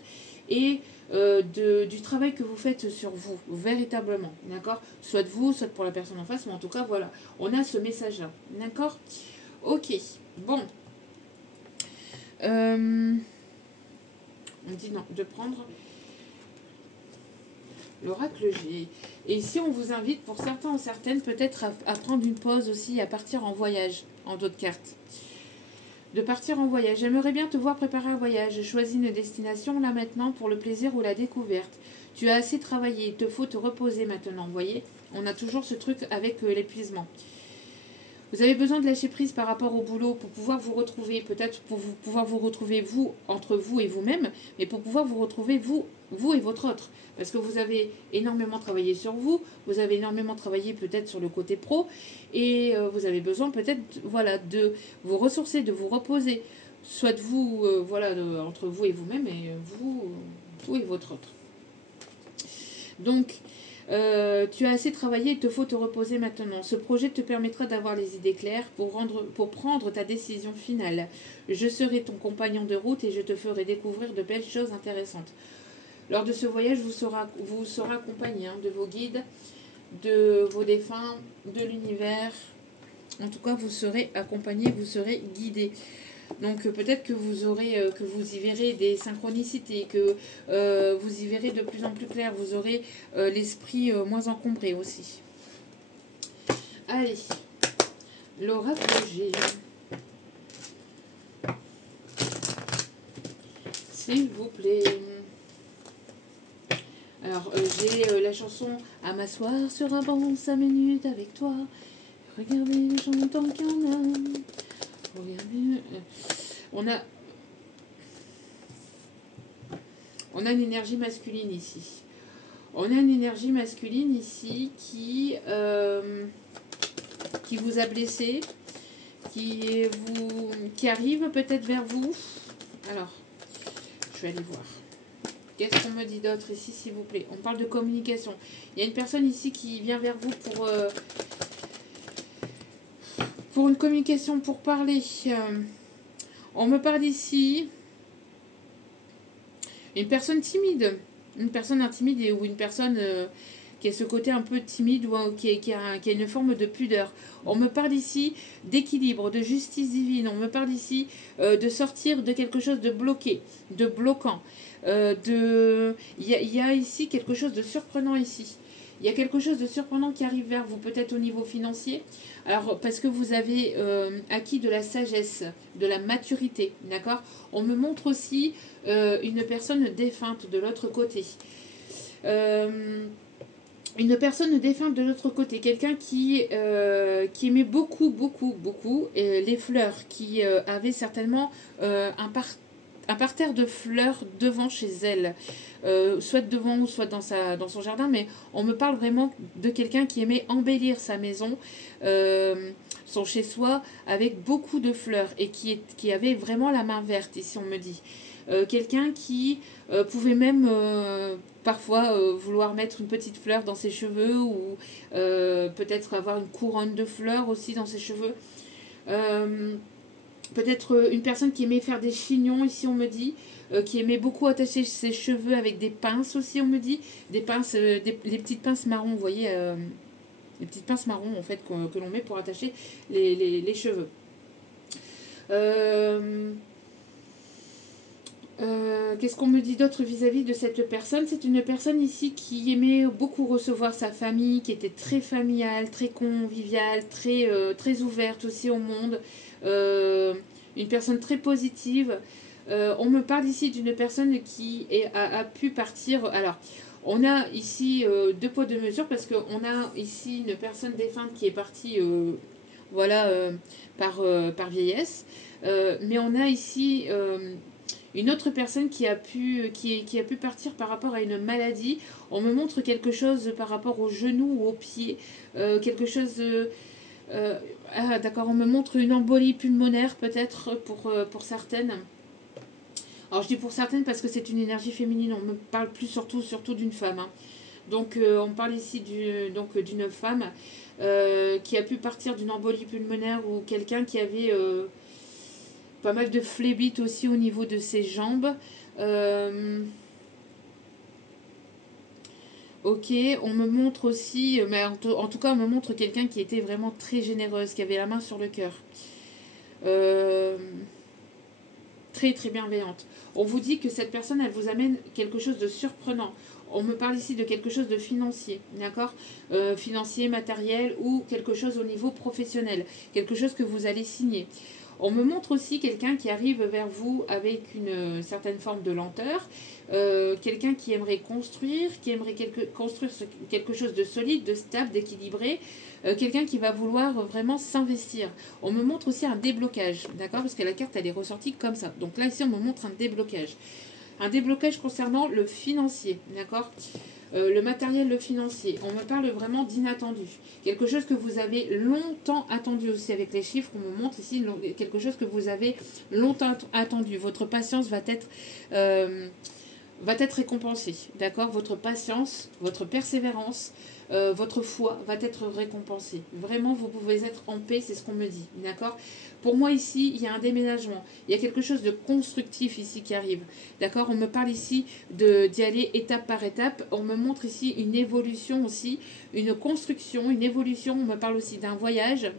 et du travail que vous faites sur vous, véritablement, d'accord. Soit de vous, soit pour la personne en face, mais en tout cas, voilà, on a ce message-là, d'accord. Ok, bon. On dit non, de prendre l'oracle G. Et ici, on vous invite, pour certains ou certaines, peut-être à prendre une pause aussi, à partir en voyage, en d'autres cartes. De partir en voyage. J'aimerais bien te voir préparer un voyage. Choisis une destination là maintenant pour le plaisir ou la découverte. Tu as assez travaillé, il te faut te reposer maintenant, vous voyez. On a toujours ce truc avec l'épuisement. Vous avez besoin de lâcher prise par rapport au boulot pour pouvoir vous retrouver, peut-être pour pouvoir vous retrouver vous, entre vous et vous-même, mais pour pouvoir vous retrouver vous et votre autre. Parce que vous avez énormément travaillé sur vous, vous avez énormément travaillé peut-être sur le côté pro, et vous avez besoin peut-être voilà, de vous ressourcer, de vous reposer. Soit de vous, entre vous et vous-même, et vous et votre autre. Donc, tu as assez travaillé, il te faut te reposer maintenant. Ce projet te permettra d'avoir les idées claires pour prendre ta décision finale. Je serai ton compagnon de route et je te ferai découvrir de belles choses intéressantes. Lors de ce voyage, vous serez accompagné de vos guides, de vos défunts, de l'univers. En tout cas, vous serez accompagné, vous serez guidé. Donc peut-être que que vous y verrez des synchronicités, que vous y verrez de plus en plus clair, vous aurez l'esprit moins encombré aussi. Allez, l'oracle G. S'il vous plaît. Alors j'ai la chanson à m'asseoir sur un banc 5 minutes avec toi. Regardez les gens tant qu'il y en a. Regardez. On a une énergie masculine ici. On a une énergie masculine ici qui vous a blessé, qui arrive peut-être vers vous. Alors, je vais aller voir. Qu'est-ce qu'on me dit d'autre ici, s'il vous plaît? On parle de communication. Il y a une personne ici qui vient vers vous pour une communication, pour parler. On me parle ici une personne timide. Une personne intimide ou une personne qui a ce côté un peu timide ou qui a une forme de pudeur. On me parle ici d'équilibre, de justice divine. On me parle ici de sortir de quelque chose de bloqué, de bloquant. Il y a ici quelque chose de surprenant ici. Il y a quelque chose de surprenant qui arrive vers vous, peut-être au niveau financier. Alors, parce que vous avez acquis de la sagesse, de la maturité, d'accord? On me montre aussi une personne défunte de l'autre côté. Une personne défunte de l'autre côté, quelqu'un qui aimait beaucoup, beaucoup, beaucoup les fleurs, qui avait certainement un parterre de fleurs devant chez elle, soit devant ou soit dans son jardin, mais on me parle vraiment de quelqu'un qui aimait embellir sa maison, son chez-soi, avec beaucoup de fleurs et qui avait vraiment la main verte, ici on me dit. Quelqu'un qui pouvait même parfois vouloir mettre une petite fleur dans ses cheveux ou peut-être avoir une couronne de fleurs aussi dans ses cheveux. Peut-être une personne qui aimait faire des chignons, ici on me dit, qui aimait beaucoup attacher ses cheveux avec des pinces aussi, on me dit, des pinces, les petites pinces marron, vous voyez, les petites pinces marron en fait que l'on met pour attacher les cheveux. Qu'est-ce qu'on me dit d'autre vis-à-vis de cette personne? C'est une personne ici qui aimait beaucoup recevoir sa famille, qui était très familiale, très conviviale, très ouverte aussi au monde. Une personne très positive. On me parle ici d'une personne qui a pu partir. Alors, on a ici deux poids, deux mesures parce qu'on a ici une personne défunte qui est partie voilà, par vieillesse. Mais on a ici une autre personne qui a pu partir par rapport à une maladie. On me montre quelque chose par rapport aux genoux ou aux pieds. Quelque chose... d'accord, on me montre une embolie pulmonaire peut-être pour certaines. Alors je dis pour certaines parce que c'est une énergie féminine. On me parle plus surtout d'une femme. Hein. Donc on parle ici d'une femme qui a pu partir d'une embolie pulmonaire ou quelqu'un qui avait... pas mal de phlébite aussi au niveau de ses jambes. Ok, on me montre aussi, mais en tout cas, on me montre quelqu'un qui était vraiment très généreuse, qui avait la main sur le cœur. Très très bienveillante. On vous dit que cette personne, elle vous amène quelque chose de surprenant. On me parle ici de quelque chose de financier, d'accord? Financier, matériel ou quelque chose au niveau professionnel. Quelque chose que vous allez signer. On me montre aussi quelqu'un qui arrive vers vous avec une certaine forme de lenteur, quelqu'un qui aimerait construire, construire quelque chose de solide, de stable, d'équilibré, quelqu'un qui va vouloir vraiment s'investir. On me montre aussi un déblocage, d'accord? Parce que la carte, elle est ressortie comme ça. Donc là, ici, on me montre un déblocage. Un déblocage concernant le financier, d'accord? Le matériel, le financier. On me parle vraiment d'inattendu. Quelque chose que vous avez longtemps attendu aussi avec les chiffres. On me montre ici quelque chose que vous avez longtemps attendu. Votre patience va être récompensée. D'accord? Votre patience, votre persévérance, votre foi va être récompensée. Vraiment, vous pouvez être en paix, c'est ce qu'on me dit. D'accord? Pour moi, ici, il y a un déménagement. Il y a quelque chose de constructif ici qui arrive. D'accord? On me parle ici d'y aller étape par étape. On me montre ici une évolution aussi, une construction, une évolution. On me parle aussi d'un voyage,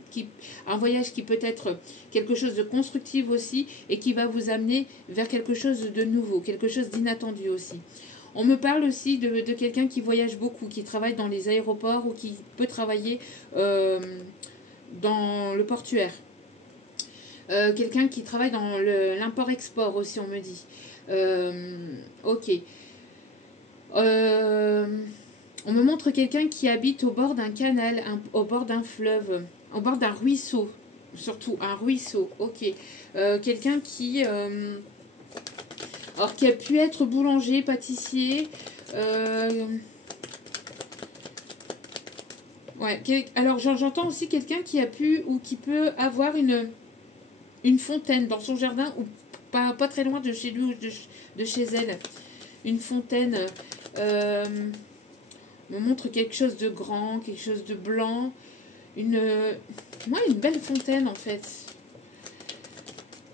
un voyage qui peut être quelque chose de constructif aussi et qui va vous amener vers quelque chose de nouveau, quelque chose d'inattendu aussi. On me parle aussi de quelqu'un qui voyage beaucoup, qui travaille dans les aéroports ou qui peut travailler dans le portuaire. Quelqu'un qui travaille dans l'import-export aussi, on me dit. Ok. On me montre quelqu'un qui habite au bord d'un canal, au bord d'un fleuve, au bord d'un ruisseau, surtout un ruisseau. Ok. Quelqu'un qui a pu être boulanger, pâtissier. Ouais. Alors j'entends aussi quelqu'un qui a pu ou qui peut avoir une fontaine dans son jardin pas très loin de chez lui ou de chez elle. Une fontaine me montre quelque chose de grand, quelque chose de blanc. Une belle fontaine en fait.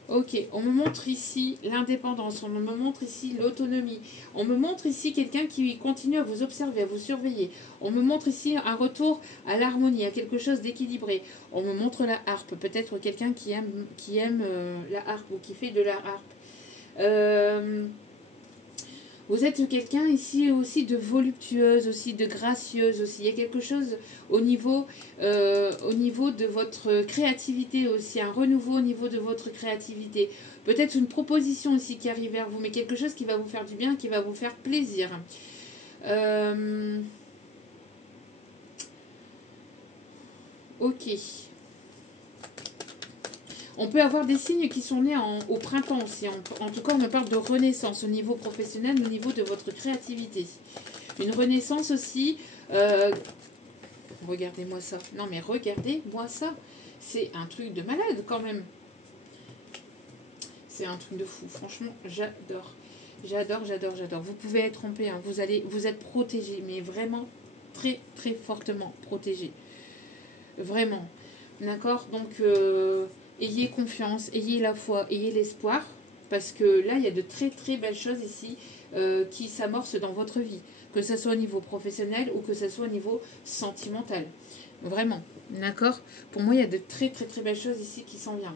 Ok, on me montre ici l'indépendance, on me montre ici l'autonomie, on me montre ici quelqu'un qui continue à vous observer, à vous surveiller, on me montre ici un retour à l'harmonie, à quelque chose d'équilibré, on me montre la harpe, peut-être quelqu'un qui aime la harpe ou qui fait de la harpe. Vous êtes quelqu'un ici aussi de voluptueuse, aussi de gracieuse aussi. Il y a quelque chose au niveau de votre créativité aussi, un renouveau au niveau de votre créativité. Peut-être une proposition ici qui arrive vers vous, mais quelque chose qui va vous faire du bien, qui va vous faire plaisir. Ok. On peut avoir des signes qui sont nés au printemps aussi. En tout cas, on me parle de renaissance au niveau professionnel, au niveau de votre créativité. Une renaissance aussi. Regardez-moi ça. Non, mais regardez-moi ça. C'est un truc de malade quand même. C'est un truc de fou. Franchement, j'adore. J'adore, j'adore, j'adore. Vous pouvez être trompé. Hein. Vous êtes protégé, mais vraiment très, très fortement protégé. Vraiment. D'accord. Donc, ayez confiance, ayez la foi, ayez l'espoir. Parce que là, il y a de très, très belles choses ici qui s'amorcent dans votre vie. Que ce soit au niveau professionnel ou que ce soit au niveau sentimental. Vraiment. D'accord. Pour moi, il y a de très, très, très belles choses ici qui s'en viennent.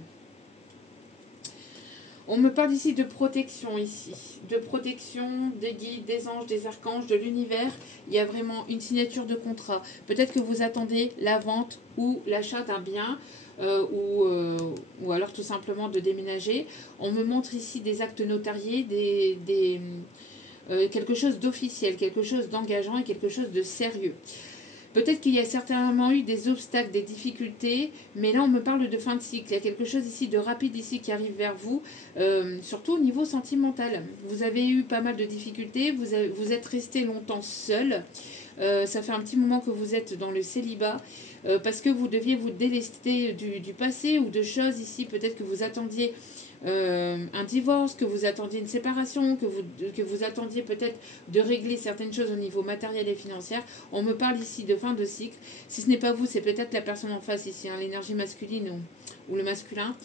On me parle ici de protection, ici. De protection des guides, des anges, des archanges, de l'univers. Il y a vraiment une signature de contrat. Peut-être que vous attendez la vente ou l'achat d'un bien. Ou alors tout simplement de déménager. On me montre ici des actes notariés, quelque chose d'officiel, quelque chose d'engageant et quelque chose de sérieux. Peut-être qu'il y a certainement eu des obstacles, des difficultés, mais là on me parle de fin de cycle. Il y a quelque chose ici de rapide ici qui arrive vers vous, surtout au niveau sentimental. Vous avez eu pas mal de difficultés, vous êtes resté longtemps seul. Ça fait un petit moment que vous êtes dans le célibat parce que vous deviez vous délester du passé ou de choses ici. Peut-être que vous attendiez un divorce, que vous attendiez une séparation, que vous attendiez peut-être de régler certaines choses au niveau matériel et financier. On me parle ici de fin de cycle. Si ce n'est pas vous, c'est peut-être la personne en face ici, hein, l'énergie masculine ou le masculin.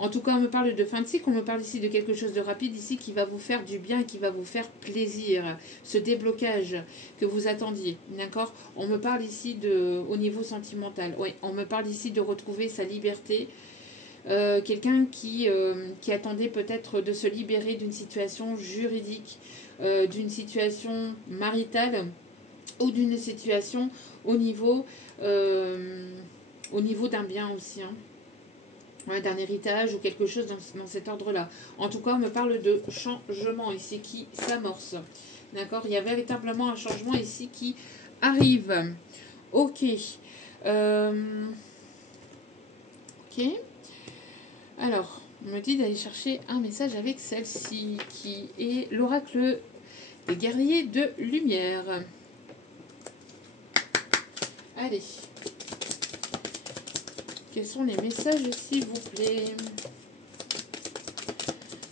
En tout cas, on me parle de fin de cycle, on me parle ici de quelque chose de rapide ici qui va vous faire du bien, qui va vous faire plaisir. Ce déblocage que vous attendiez, d'accord. On me parle ici au niveau sentimental. Oui, on me parle ici de retrouver sa liberté. Quelqu'un qui attendait peut-être de se libérer d'une situation juridique, d'une situation maritale ou d'une situation au niveau d'un bien aussi, hein. Ouais, d'un héritage ou quelque chose dans cet ordre-là. En tout cas, on me parle de changement ici qui s'amorce. D'accord. Il y a véritablement un changement ici qui arrive. Ok. Ok. Alors, on me dit d'aller chercher un message avec celle-ci, qui est l'oracle des guerriers de lumière. Allez. Quels sont les messages, s'il vous plaît?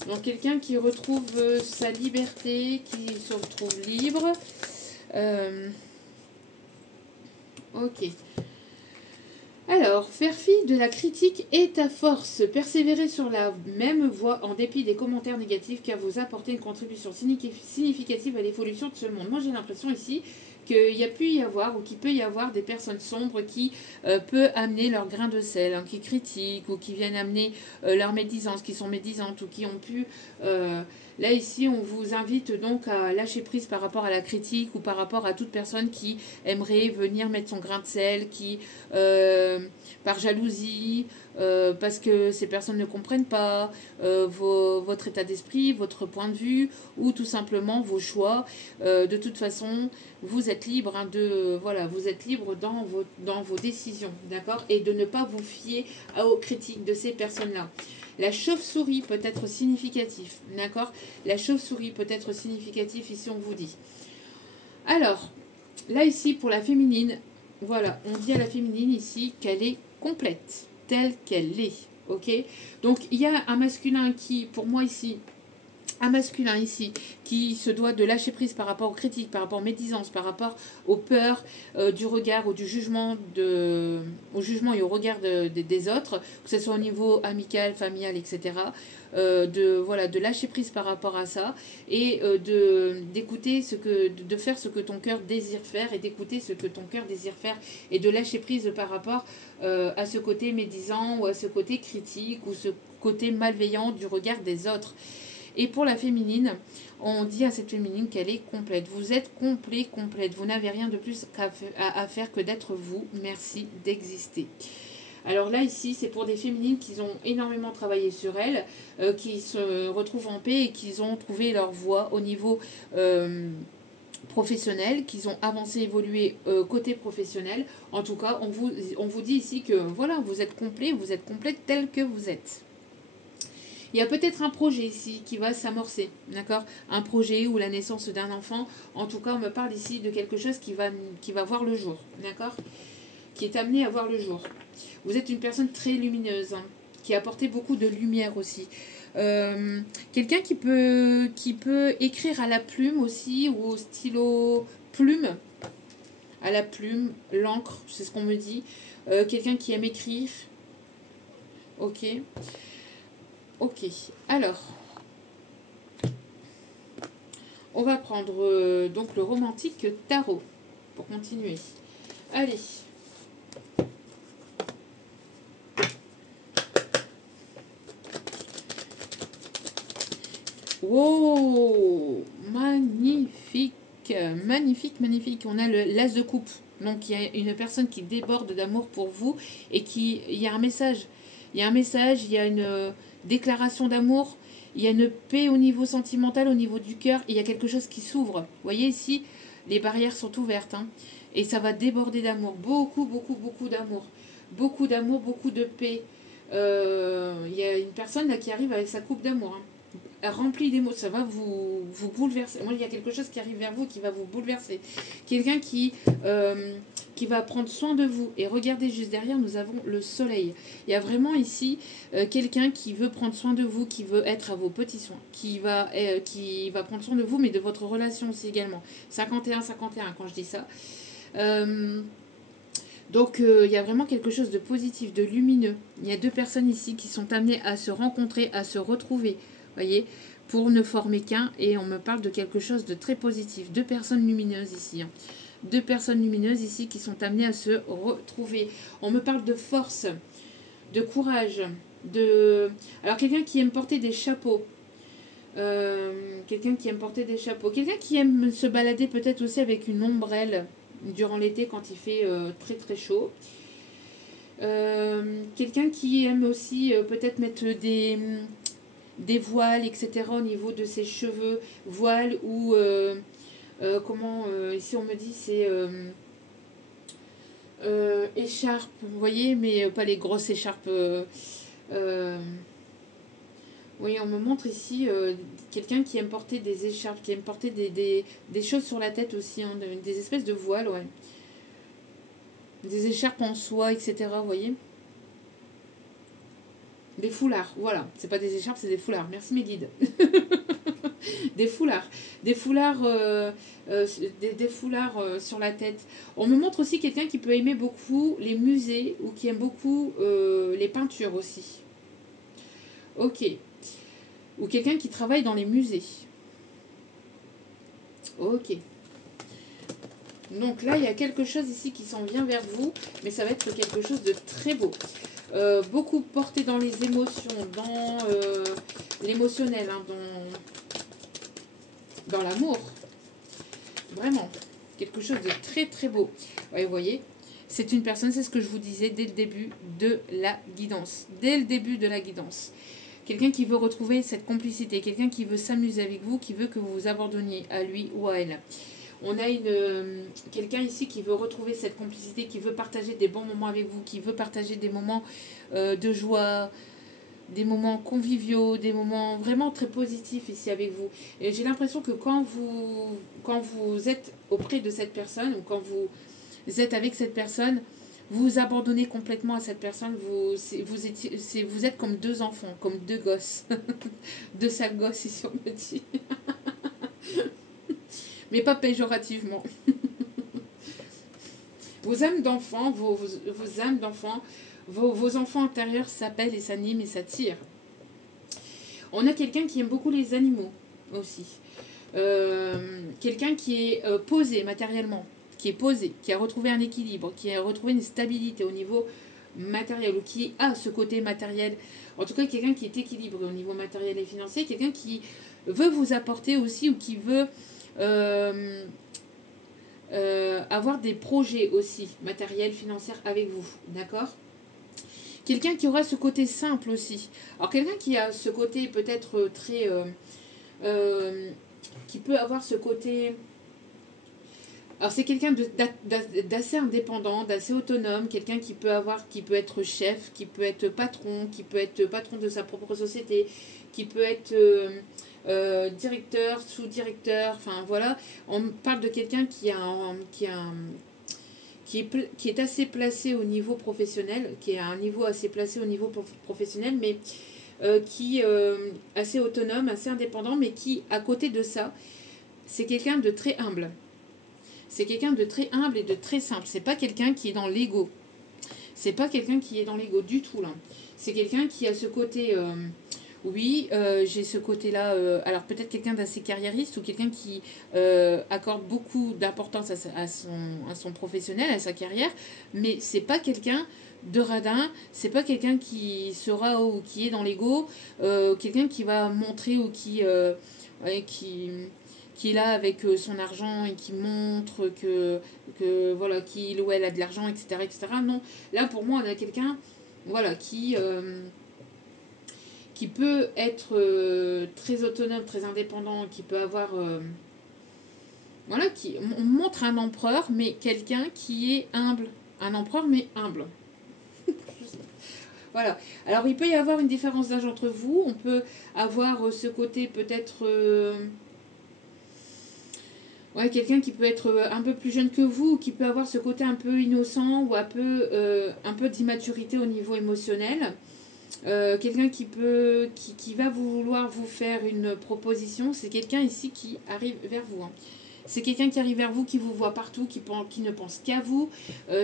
Donc, quelqu'un qui retrouve sa liberté, qui se retrouve libre. Ok. Alors, faire fi de la critique est ta force. Persévérer sur la même voie en dépit des commentaires négatifs car vous apportez une contribution significative à l'évolution de ce monde. Moi, j'ai l'impression ici qu'il y a pu y avoir ou qu'il peut y avoir des personnes sombres qui peuvent amener leur grain de sel, hein, qui critiquent ou qui viennent amener leur médisance, qui sont médisantes ou qui ont pu... là, ici, on vous invite donc à lâcher prise par rapport à la critique ou par rapport à toute personne qui aimerait venir mettre son grain de sel, qui, par jalousie, parce que ces personnes ne comprennent pas votre état d'esprit, votre point de vue ou tout simplement vos choix. De toute façon, vous êtes libre vous êtes libre dans vos décisions, d'accord, et de ne pas vous fier aux critiques de ces personnes-là. La chauve-souris peut être significatif, d'accord. La chauve-souris peut être significatif ici, on vous dit. Alors, là ici pour la féminine, voilà, on dit à la féminine ici qu'elle est complète, telle qu'elle est. Ok, donc il y a un masculin qui, pour moi ici, un masculin ici qui se doit de lâcher prise par rapport aux critiques, par rapport aux médisances, par rapport aux peurs du regard ou du jugement, au jugement et au regard des autres, que ce soit au niveau amical, familial, etc. Voilà, de lâcher prise par rapport à ça et d'écouter de faire ce que ton cœur désire faire et d'écouter ce que ton cœur désire faire et de lâcher prise par rapport à ce côté médisant ou à ce côté critique ou ce côté malveillant du regard des autres. Et pour la féminine, on dit à cette féminine qu'elle est complète. Vous êtes complet, complète. Vous n'avez rien de plus à faire que d'être vous. Merci d'exister. Alors là, ici, c'est pour des féminines qui ont énormément travaillé sur elles, qui se retrouvent en paix et qui ont trouvé leur voie au niveau professionnel, qui ont avancé, évolué côté professionnel. En tout cas, on vous dit ici que voilà, vous êtes complet, vous êtes complète tel que vous êtes. Il y a peut-être un projet ici qui va s'amorcer, d'accord? Un projet ou la naissance d'un enfant. En tout cas, on me parle ici de quelque chose qui va voir le jour, d'accord? Qui est amené à voir le jour. Vous êtes une personne très lumineuse, hein, qui a apporté beaucoup de lumière aussi. Quelqu'un qui peut écrire à la plume aussi, ou au stylo plume. À la plume, l'encre, c'est ce qu'on me dit. Quelqu'un qui aime écrire. Ok. Ok, alors, on va prendre donc le romantique tarot pour continuer. Allez. Wow, magnifique, magnifique, magnifique. On a l'as de coupe. Donc il y a une personne qui déborde d'amour pour vous et il y a un message. Il y a un message, il y a une déclaration d'amour, il y a une paix au niveau sentimental, au niveau du cœur, et il y a quelque chose qui s'ouvre. Vous voyez ici, les barrières sont ouvertes, hein, et ça va déborder d'amour. Beaucoup, beaucoup, beaucoup d'amour. Beaucoup d'amour, beaucoup de paix. Il y a une personne là qui arrive avec sa coupe d'amour, hein, rempli d'émotions, ça va vous bouleverser. Moi, il y a quelque chose qui arrive vers vous qui va vous bouleverser. Quelqu'un qui va prendre soin de vous. Et regardez, juste derrière, nous avons le soleil. Il y a vraiment ici quelqu'un qui veut prendre soin de vous, qui veut être à vos petits soins, qui va prendre soin de vous, mais de votre relation aussi également. 51-51 quand je dis ça. Donc il y a vraiment quelque chose de positif, de lumineux. Il y a deux personnes ici qui sont amenées à se rencontrer, à se retrouver. Voyez, pour ne former qu'un, et on me parle de quelque chose de très positif. Deux personnes lumineuses ici. Hein. Deux personnes lumineuses ici qui sont amenées à se retrouver. On me parle de force, de courage, de... Alors quelqu'un qui aime porter des chapeaux. Quelqu'un qui aime porter des chapeaux. Quelqu'un qui aime se balader peut-être aussi avec une ombrelle durant l'été quand il fait très très chaud. Quelqu'un qui aime aussi peut-être mettre des voiles, etc. au niveau de ses cheveux, voiles ou ici on me dit c'est écharpe, vous voyez, mais pas les grosses écharpes. Oui, on me montre ici quelqu'un qui aime porter des écharpes, qui aime porter des choses sur la tête aussi, hein, des espèces de voiles, ouais. Des écharpes en soie, etc. Vous voyez. Des foulards, voilà. C'est pas des écharpes, c'est des foulards. Merci mes guides. Des foulards. Des foulards, des foulards sur la tête. On me montre aussi quelqu'un qui peut aimer beaucoup les musées ou qui aime beaucoup les peintures aussi. Ok. Ou quelqu'un qui travaille dans les musées. Ok. Donc là, il y a quelque chose ici qui s'en vient vers vous, mais ça va être quelque chose de très beau. Beaucoup porté dans les émotions, dans l'émotionnel, hein, dans l'amour. Vraiment, quelque chose de très très beau. Ouais, vous voyez, c'est une personne, c'est ce que je vous disais dès le début de la guidance. Dès le début de la guidance. Quelqu'un qui veut retrouver cette complicité, quelqu'un qui veut s'amuser avec vous, qui veut que vous vous abandonniez à lui ou à elle. On a quelqu'un ici qui veut retrouver cette complicité, qui veut partager des bons moments avec vous, qui veut partager des moments de joie, des moments conviviaux, des moments vraiment très positifs ici avec vous. Et j'ai l'impression que quand vous êtes auprès de cette personne, ou quand vous êtes avec cette personne, vous vous abandonnez complètement à cette personne, vous êtes comme deux enfants, comme deux gosses. Deux sales gosses, ici on me dit. Mais pas péjorativement. Vos âmes d'enfants, vos âmes d'enfants, vos enfants intérieurs s'appellent et s'animent et s'attirent. On a quelqu'un qui aime beaucoup les animaux aussi. Quelqu'un qui est posé matériellement, qui est posé, qui a retrouvé un équilibre, qui a retrouvé une stabilité au niveau matériel, ou qui a ce côté matériel. En tout cas, quelqu'un qui est équilibré au niveau matériel et financier, quelqu'un qui veut vous apporter aussi, ou qui veut avoir des projets aussi, matériels, financiers avec vous, d'accord? Quelqu'un qui aura ce côté simple aussi. Alors quelqu'un qui a ce côté peut-être très... qui peut avoir ce côté... Alors c'est quelqu'un d'assez indépendant, d'assez autonome, quelqu'un qui peut être chef, qui peut être patron de sa propre société, qui peut être directeur, sous-directeur, enfin voilà. On parle de quelqu'un qui est assez placé au niveau professionnel, qui est à un niveau assez placé au niveau professionnel, mais qui assez autonome, assez indépendant, mais qui, à côté de ça, c'est quelqu'un de très humble. C'est quelqu'un de très humble et de très simple. C'est pas quelqu'un qui est dans l'ego. C'est pas quelqu'un qui est dans l'ego du tout, là. C'est quelqu'un qui a ce côté... oui, j'ai ce côté-là. Alors peut-être quelqu'un d'assez carriériste ou quelqu'un qui accorde beaucoup d'importance à son professionnel, à sa carrière, mais c'est pas quelqu'un de radin, c'est pas quelqu'un qui sera ou qui est dans l'ego, quelqu'un qui va montrer ou ouais, qui est là avec son argent et qui montre que voilà, qu'il ou elle a de l'argent, etc., etc. Non, là pour moi on a quelqu'un voilà, qui peut être très autonome, très indépendant, qui peut avoir... voilà, on montre un empereur, mais quelqu'un qui est humble. Un empereur, mais humble. Voilà. Alors, il peut y avoir une différence d'âge entre vous. On peut avoir ce côté peut-être... ouais, quelqu'un qui peut être un peu plus jeune que vous, qui peut avoir ce côté un peu innocent ou un peu d'immaturité au niveau émotionnel. Quelqu'un qui va vouloir vous faire une proposition, c'est quelqu'un ici qui arrive vers vous. Hein. C'est quelqu'un qui arrive vers vous, qui vous voit partout, qui ne pense qu'à vous.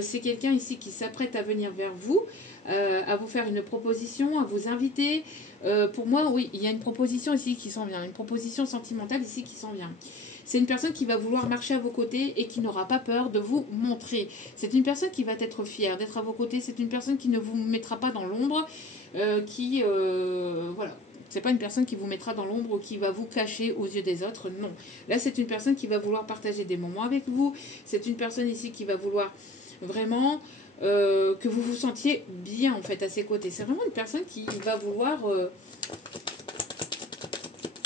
C'est quelqu'un ici qui s'apprête à venir vers vous, à vous faire une proposition, à vous inviter. Pour moi, oui, il y a une proposition ici qui s'en vient, une proposition sentimentale ici qui s'en vient. C'est une personne qui va vouloir marcher à vos côtés et qui n'aura pas peur de vous montrer. C'est une personne qui va être fière d'être à vos côtés. C'est une personne qui ne vous mettra pas dans l'ombre, voilà. C'est pas une personne qui vous mettra dans l'ombre ou qui va vous cacher aux yeux des autres, non. Là, c'est une personne qui va vouloir partager des moments avec vous. C'est une personne ici qui va vouloir vraiment que vous vous sentiez bien, en fait, à ses côtés. C'est vraiment une personne qui va vouloir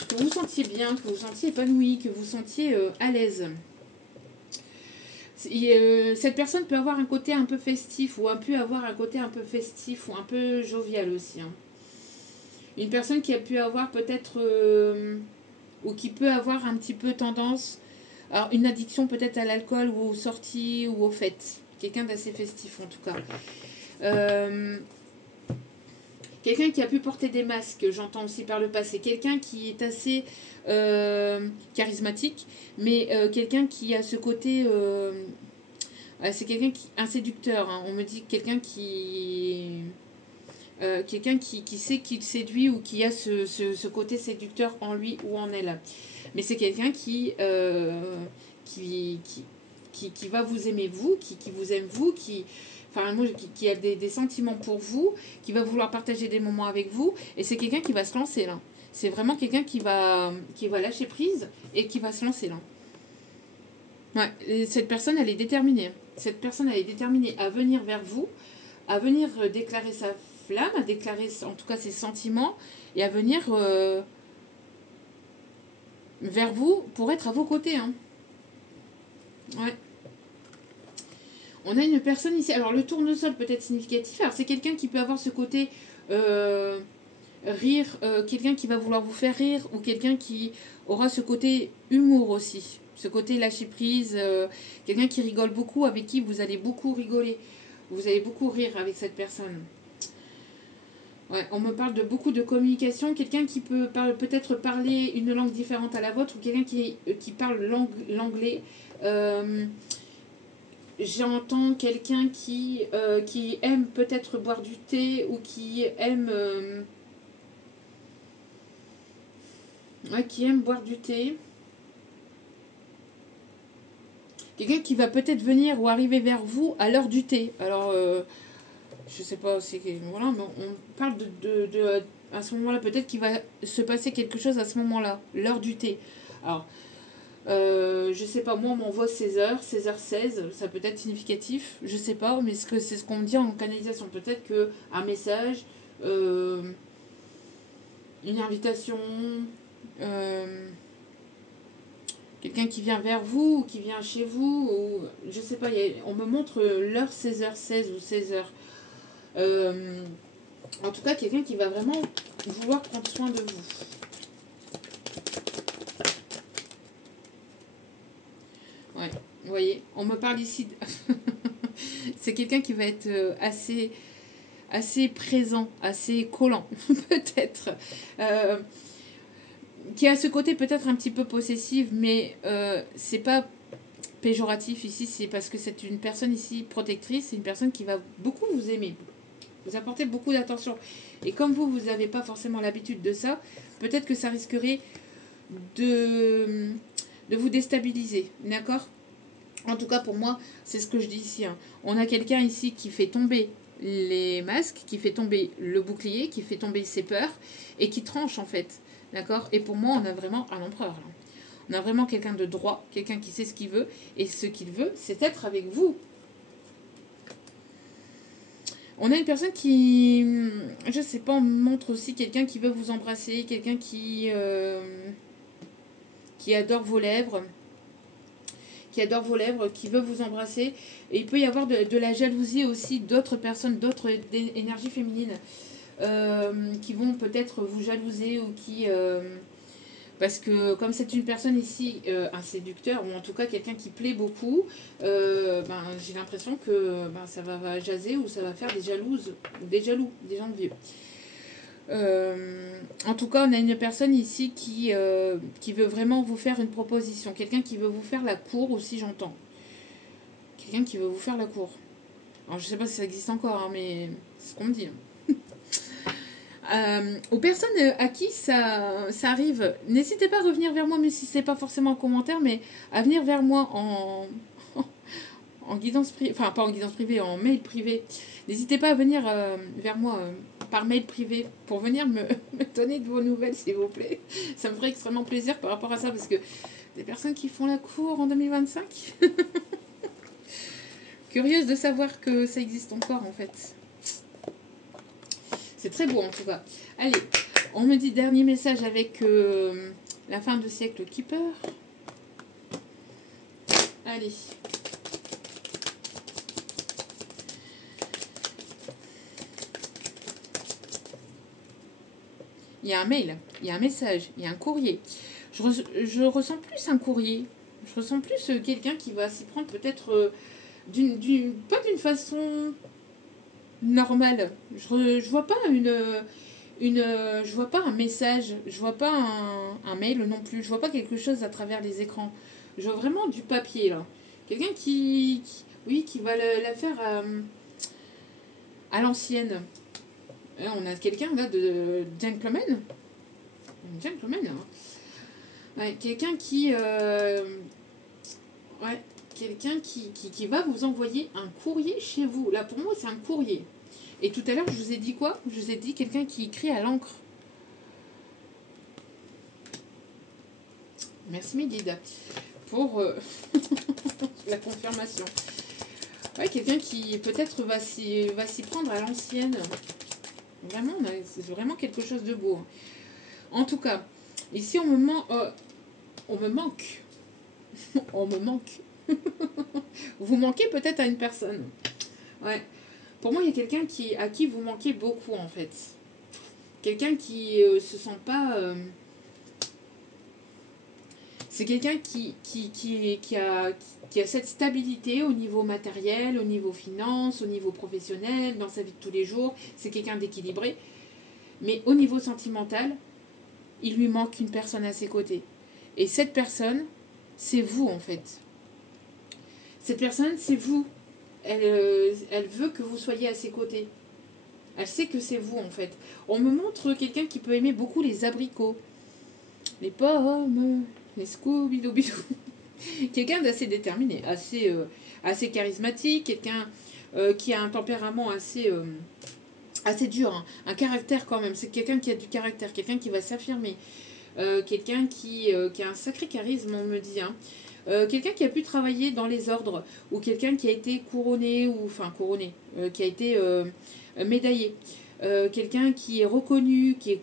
que vous vous sentiez bien, que vous vous sentiez épanoui, que vous vous sentiez à l'aise. Cette personne peut avoir un côté un peu festif ou peut avoir un côté un peu festif ou un peu jovial aussi. Hein. Une personne qui a pu avoir peut-être ou qui peut avoir un petit peu tendance, alors une addiction peut-être à l'alcool ou aux sorties ou aux fêtes. Quelqu'un d'assez festif en tout cas. Quelqu'un qui a pu porter des masques, j'entends aussi par le passé. Quelqu'un qui est assez charismatique, mais quelqu'un qui a ce côté... c'est quelqu'un un séducteur. Hein. On me dit quelqu'un qui sait qu'il séduit ou qui a ce côté séducteur en lui ou en elle. Mais c'est quelqu'un qui va vous aimer vous, qui vous aime vous, qui a des sentiments pour vous, qui va vouloir partager des moments avec vous, et c'est quelqu'un qui va se lancer là. C'est vraiment quelqu'un qui va lâcher prise et qui va se lancer là. Ouais, et cette personne, elle est déterminée. Cette personne, elle est déterminée à venir vers vous, à venir déclarer sa flamme, à déclarer en tout cas ses sentiments, et à venir vers vous pour être à vos côtés. Hein. Ouais. On a une personne ici. Alors le tournesol peut être significatif. Alors c'est quelqu'un qui peut avoir ce côté rire, quelqu'un qui va vouloir vous faire rire, ou quelqu'un qui aura ce côté humour aussi. Ce côté lâcher prise, quelqu'un qui rigole beaucoup, avec qui vous allez beaucoup rigoler. Vous allez beaucoup rire avec cette personne. Ouais, on me parle de beaucoup de communication. Quelqu'un qui peut peut-être parler une langue différente à la vôtre ou quelqu'un qui parle l'anglais. J'entends quelqu'un qui aime peut-être boire du thé ou qui aime boire du thé. Quelqu'un qui va peut-être venir ou arriver vers vous à l'heure du thé. Alors, je sais pas, voilà, mais on parle à ce moment-là, peut-être qu'il va se passer quelque chose à ce moment-là, l'heure du thé. Alors, je sais pas, moi on m'envoie 16h, 16h16, ça peut être significatif, je sais pas, mais c'est ce qu'on me dit en canalisation. Peut-être qu'un message, une invitation, euh, quelqu'un qui vient vers vous ou qui vient chez vous, ou je sais pas, on me montre l'heure 16h16 ou 16h. En tout cas, quelqu'un qui va vraiment vouloir prendre soin de vous. Ouais, vous voyez, on me parle ici. C'est quelqu'un qui va être assez présent, assez collant, peut-être. Euh, qui a ce côté peut-être un petit peu possessif, mais c'est pas péjoratif ici, c'est parce que c'est une personne ici protectrice, c'est une personne qui va beaucoup vous aimer, vous apporter beaucoup d'attention. Et comme vous n'avez pas forcément l'habitude de ça, peut-être que ça risquerait de, de vous déstabiliser, d'accord? En tout cas, pour moi, c'est ce que je dis ici. Hein. On a quelqu'un ici qui fait tomber les masques, qui fait tomber le bouclier, qui fait tomber ses peurs et qui tranche en fait. D'accord? Et pour moi, on a vraiment un empereur. Là. On a vraiment quelqu'un de droit, quelqu'un qui sait ce qu'il veut. Et ce qu'il veut, c'est être avec vous. On a une personne qui, je sais pas, on montre aussi quelqu'un qui veut vous embrasser, quelqu'un qui adore vos lèvres, qui veut vous embrasser. Et il peut y avoir de la jalousie aussi d'autres personnes, d'autres énergies féminines qui vont peut-être vous jalouser ou parce que comme c'est une personne ici, un séducteur, ou en tout cas quelqu'un qui plaît beaucoup, j'ai l'impression que ça va jaser ou ça va faire des jalouses, des jaloux, des gens de vieux. En tout cas, on a une personne ici qui veut vraiment vous faire une proposition. Quelqu'un qui veut vous faire la cour aussi, j'entends. Quelqu'un qui veut vous faire la cour. Alors, je sais pas si ça existe encore, hein, mais c'est ce qu'on me dit. Aux personnes à qui ça arrive, n'hésitez pas à revenir vers moi, même si c'est pas forcément en commentaire, mais à venir vers moi en guidance privée, enfin pas en guidance privée, en mail privé. N'hésitez pas à venir vers moi par mail privé pour venir me donner de vos nouvelles, s'il vous plaît. Ça me ferait extrêmement plaisir par rapport à ça, parce que des personnes qui font la cour en 2025, curieuse de savoir que ça existe encore en fait. C'est très beau en tout cas. Allez, on me dit dernier message avec la fin de siècle Keeper. Allez. Il y a un mail, il y a un message, il y a un courrier. Je ressens plus un courrier. Je ressens plus quelqu'un qui va s'y prendre peut-être pas d'une façon normale. Je vois pas je vois pas un message, je vois pas un mail non plus, je vois pas quelque chose à travers les écrans. Je vois vraiment du papier là. Quelqu'un oui, qui va la faire à l'ancienne. On a quelqu'un là de gentleman. Un gentleman là. Ouais, quelqu'un ouais, quelqu'un qui va vous envoyer un courrier chez vous. Là pour moi c'est un courrier. Et tout à l'heure je vous ai dit quoi? Je vous ai dit quelqu'un qui écrit à l'encre. Merci mes guides pour la confirmation. Ouais, quelqu'un qui peut-être va s'y prendre à l'ancienne. Vraiment, c'est vraiment quelque chose de beau. En tout cas, ici on me manque. On me manque. Vous manquez peut-être à une personne. Ouais. Pour moi, il y a quelqu'un à qui vous manquez beaucoup en fait. Quelqu'un qui se sent pas. C'est quelqu'un qui a cette stabilité au niveau matériel, au niveau finance, au niveau professionnel, dans sa vie de tous les jours. C'est quelqu'un d'équilibré. Mais au niveau sentimental, il lui manque une personne à ses côtés. Et cette personne, c'est vous en fait. Cette personne, c'est vous. Elle veut que vous soyez à ses côtés. Elle sait que c'est vous en fait. On me montre quelqu'un qui peut aimer beaucoup les abricots, les pommes, les scooby-doo. Quelqu'un d'assez déterminé, assez charismatique, quelqu'un qui a un tempérament assez dur, hein. Un caractère quand même. C'est quelqu'un qui a du caractère, quelqu'un qui va s'affirmer, quelqu'un qui a un sacré charisme, on me dit, hein. Quelqu'un qui a pu travailler dans les ordres, ou quelqu'un qui a été couronné, qui a été médaillé. Quelqu'un qui est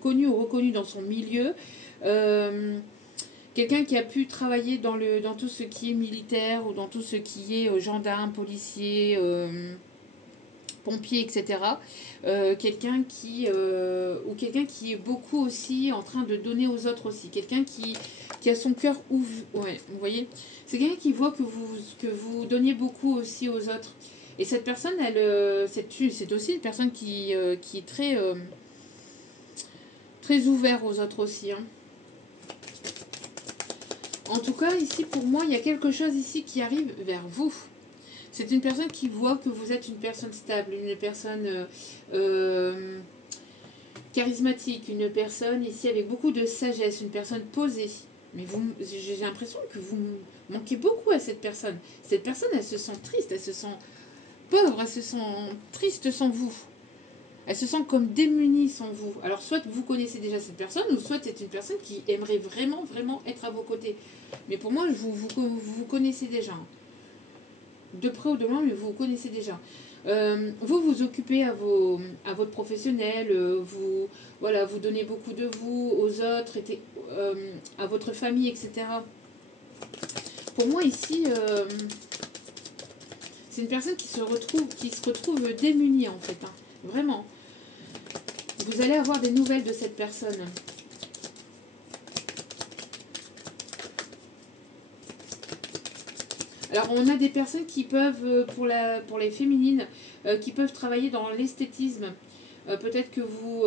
connu ou reconnu dans son milieu. Quelqu'un qui a pu travailler dans tout ce qui est militaire ou dans tout ce qui est gendarme, policier, pompier, etc. Quelqu'un qui est beaucoup aussi en train de donner aux autres aussi. Quelqu'un qui a son cœur ouvert. Ouais, vous voyez, c'est quelqu'un qui voit que vous donniez beaucoup aussi aux autres. Et cette personne, c'est aussi une personne qui est très ouverte aux autres aussi, hein. En tout cas, ici, pour moi, il y a quelque chose ici qui arrive vers vous. C'est une personne qui voit que vous êtes une personne stable, une personne charismatique, une personne ici avec beaucoup de sagesse, une personne posée. Mais j'ai l'impression que vous manquez beaucoup à cette personne. Cette personne, elle se sent triste, elle se sent pauvre, elle se sent triste sans vous. Elle se sent comme démunie sans vous. Alors soit vous connaissez déjà cette personne, ou soit c'est une personne qui aimerait vraiment, vraiment être à vos côtés. Mais pour moi, vous connaissez déjà. De près ou de loin, mais vous connaissez déjà. Vous vous occupez à votre professionnel, vous donnez beaucoup de vous aux autres, à votre famille, etc. Pour moi ici, c'est une personne qui se retrouve démunie en fait, hein. Vraiment. Vous allez avoir des nouvelles de cette personne. Alors on a des personnes qui peuvent, pour les féminines, qui peuvent travailler dans l'esthétisme. Peut-être que vous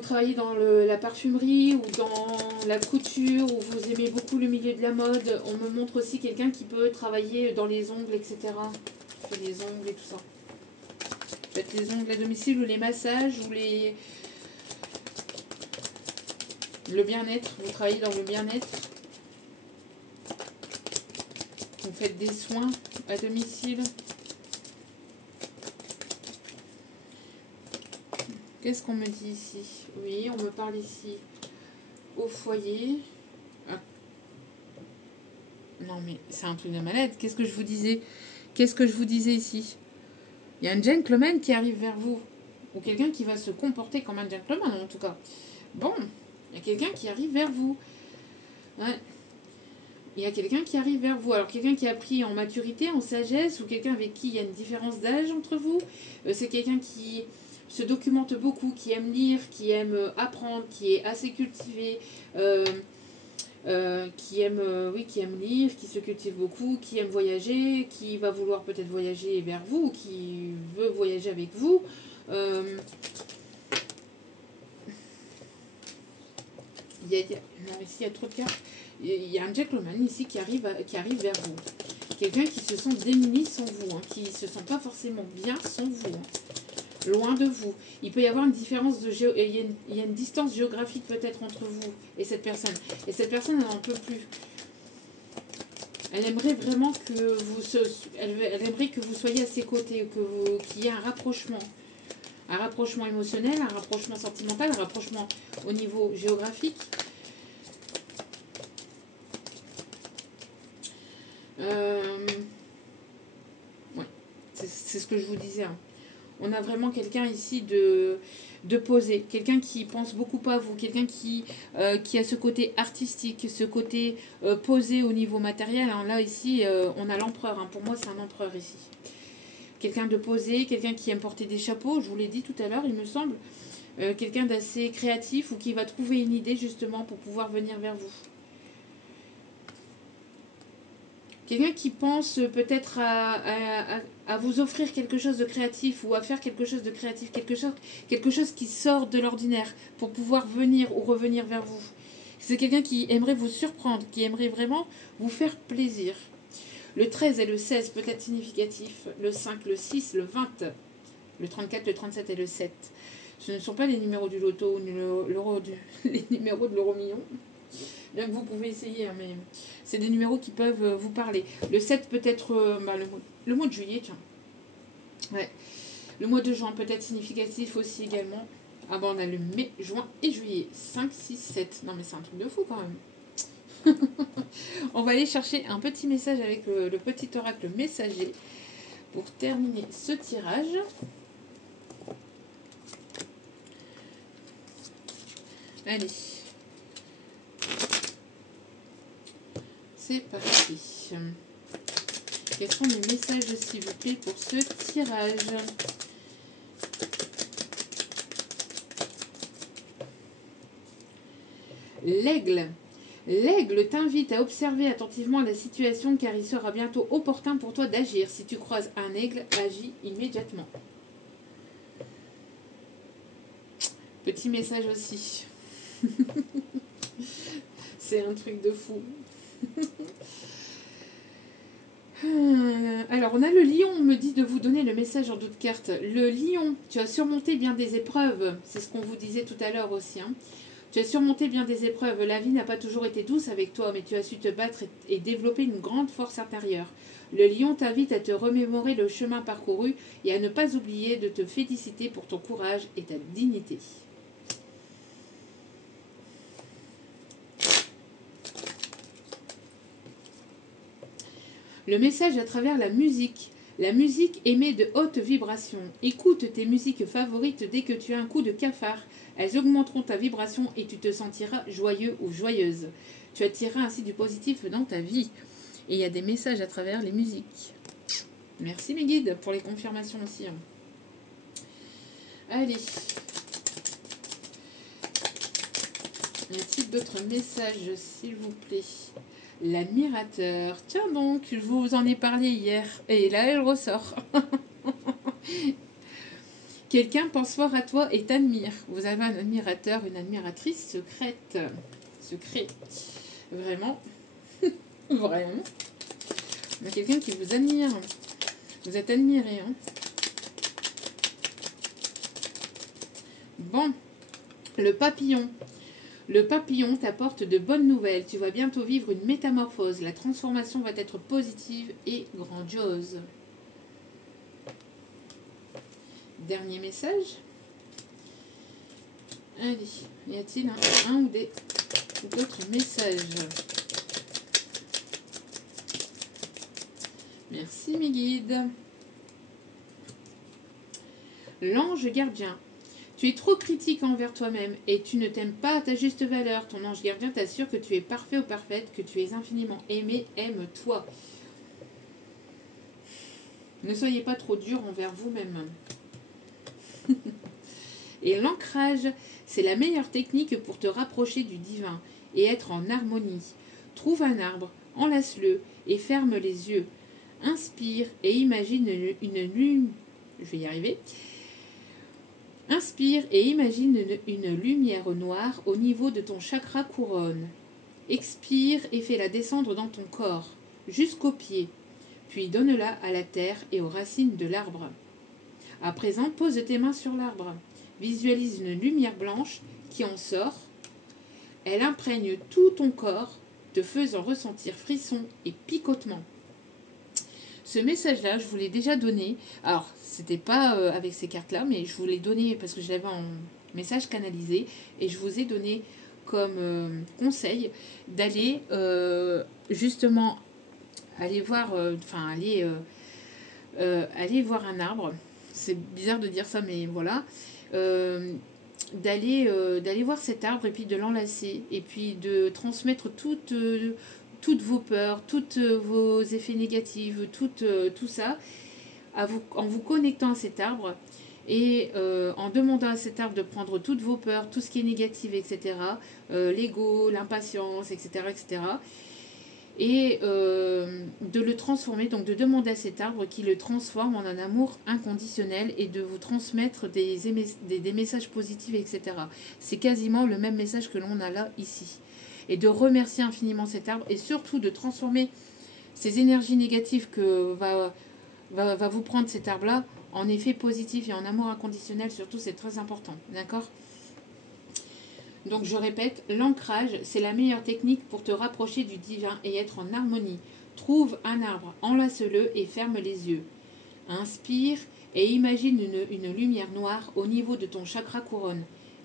travaillez dans la parfumerie ou dans la couture, ou vous aimez beaucoup le milieu de la mode. On me montre aussi quelqu'un qui peut travailler dans les ongles, etc. Fait les ongles et tout ça. Faites les ongles à domicile, ou les massages, ou le bien-être. Vous travaillez dans le bien-être. Vous faites des soins à domicile. Qu'est-ce qu'on me dit ici? Oui, on me parle ici au foyer. Ah. Non mais c'est un truc de malade. Qu'est-ce que je vous disais? Qu'est-ce que je vous disais ici? Il y a un gentleman qui arrive vers vous. Ou quelqu'un qui va se comporter comme un gentleman en tout cas. Bon, il y a quelqu'un qui arrive vers vous. Ouais. Il y a quelqu'un qui arrive vers vous. Alors quelqu'un qui a pris en maturité, en sagesse, ou quelqu'un avec qui il y a une différence d'âge entre vous. C'est quelqu'un qui se documente beaucoup, qui aime lire, qui aime apprendre, qui est assez cultivé, qui aime lire, qui se cultive beaucoup, qui aime voyager, qui va vouloir peut-être voyager vers vous, ou qui veut voyager avec vous. Non, ici il y a trop de cartes. Il y a un gentleman ici qui arrive vers vous. Quelqu'un qui se sent démuni sans vous, hein, qui ne se sent pas forcément bien sans vous, hein, loin de vous. Il peut y avoir une différence il y a une distance géographique peut-être entre vous et cette personne. Et cette personne, elle n'en peut plus. Elle aimerait vraiment elle aimerait que vous soyez à ses côtés, qu'il y ait un rapprochement. Un rapprochement émotionnel, un rapprochement sentimental, un rapprochement au niveau géographique. Ouais, c'est ce que je vous disais, hein. On a vraiment quelqu'un ici de posé, quelqu'un qui pense beaucoup à vous, quelqu'un qui a ce côté artistique, ce côté posé au niveau matériel, hein. Là, ici, on a l'empereur, hein. Pour moi, c'est un empereur ici. Quelqu'un de posé, quelqu'un qui aime porter des chapeaux, je vous l'ai dit tout à l'heure, il me semble. Quelqu'un d'assez créatif, ou qui va trouver une idée justement pour pouvoir venir vers vous. Quelqu'un qui pense peut-être à vous offrir quelque chose de créatif ou à faire quelque chose de créatif, quelque chose qui sort de l'ordinaire pour pouvoir venir ou revenir vers vous. C'est quelqu'un qui aimerait vous surprendre, qui aimerait vraiment vous faire plaisir. Le 13 et le 16 peut être significatif, le 5, le 6, le 20, le 34, le 37 et le 7. Ce ne sont pas les numéros du loto ou les numéros de l'euro million. Bien que vous pouvez essayer, hein, mais c'est des numéros qui peuvent vous parler. Le 7 peut être le mois de juillet, tiens. Ouais. Le mois de juin peut être significatif aussi également. Ah bon, on a le mai, juin et juillet. 5, 6, 7. Non mais c'est un truc de fou quand même. On va aller chercher un petit message avec le petit oracle messager pour terminer ce tirage. Allez. C'est parti. Quels sont les messages, s'il vous plaît, pour ce tirage? L'aigle. L'aigle t'invite à observer attentivement la situation car il sera bientôt opportun pour toi d'agir. Si tu croises un aigle, agis immédiatement. Petit message aussi. C'est un truc de fou. Alors, on a le lion, on me dit de vous donner le message en d'autres cartes. Le lion, tu as surmonté bien des épreuves. C'est ce qu'on vous disait tout à l'heure aussi. Hein. Tu as surmonté bien des épreuves. La vie n'a pas toujours été douce avec toi, mais tu as su te battre et développer une grande force intérieure. Le lion t'invite à te remémorer le chemin parcouru et à ne pas oublier de te féliciter pour ton courage et ta dignité. Le message à travers la musique. La musique émet de hautes vibrations. Écoute tes musiques favorites dès que tu as un coup de cafard. Elles augmenteront ta vibration et tu te sentiras joyeux ou joyeuse. Tu attireras ainsi du positif dans ta vie. Et il y a des messages à travers les musiques. Merci mes guides pour les confirmations aussi. Allez. Y a-t-il d'autres messages, s'il vous plaît? L'admirateur. Tiens donc, je vous en ai parlé hier. Et là, elle ressort. Quelqu'un pense fort à toi et t'admire. Vous avez un admirateur, une admiratrice secrète. Secret. Vraiment. Vraiment. Il y a quelqu'un qui vous admire. Vous êtes admiré. Hein. Bon. Le papillon. Le papillon t'apporte de bonnes nouvelles. Tu vas bientôt vivre une métamorphose. La transformation va être positive et grandiose. Dernier message. Allez, y a-t-il un ou d'autres messages? Merci mes guides. L'ange gardien. Tu es trop critique envers toi-même et tu ne t'aimes pas à ta juste valeur. Ton ange gardien t'assure que tu es parfait ou parfaite, que tu es infiniment aimé. Aime-toi. Ne soyez pas trop dur envers vous-même. Et l'ancrage, c'est la meilleure technique pour te rapprocher du divin et être en harmonie. Trouve un arbre, enlace-le et ferme les yeux. Inspire et imagine Je vais y arriver. Inspire et imagine une lumière noire au niveau de ton chakra couronne. Expire et fais-la descendre dans ton corps, jusqu'aux pieds, puis donne-la à la terre et aux racines de l'arbre. À présent, pose tes mains sur l'arbre. Visualise une lumière blanche qui en sort. Elle imprègne tout ton corps, te faisant ressentir frissons et picotements. Ce message-là, je vous l'ai déjà donné. Alors, c'était pas avec ces cartes-là, mais je vous l'ai donné parce que je l'avais en message canalisé. Et je vous ai donné comme conseil d'aller justement aller voir, aller voir un arbre. C'est bizarre de dire ça, mais voilà. D'aller voir cet arbre et puis de l'enlacer. Et puis de transmettre toutes vos peurs, tous vos effets négatifs, tout ça, en vous connectant à cet arbre et en demandant à cet arbre de prendre toutes vos peurs, tout ce qui est négatif, etc., l'ego, l'impatience, etc., etc., et de le transformer, donc de demander à cet arbre qu'il le transforme en un amour inconditionnel et de vous transmettre des messages positifs, etc. C'est quasiment le même message que l'on a là, ici. Et de remercier infiniment cet arbre et surtout de transformer ces énergies négatives que va vous prendre cet arbre-là en effet positif et en amour inconditionnel, surtout, c'est très important. D'accord ? Donc je répète, l'ancrage, c'est la meilleure technique pour te rapprocher du divin et être en harmonie. Trouve un arbre, enlace-le et ferme les yeux. Inspire et imagine une lumière noire au niveau de ton chakra couronne.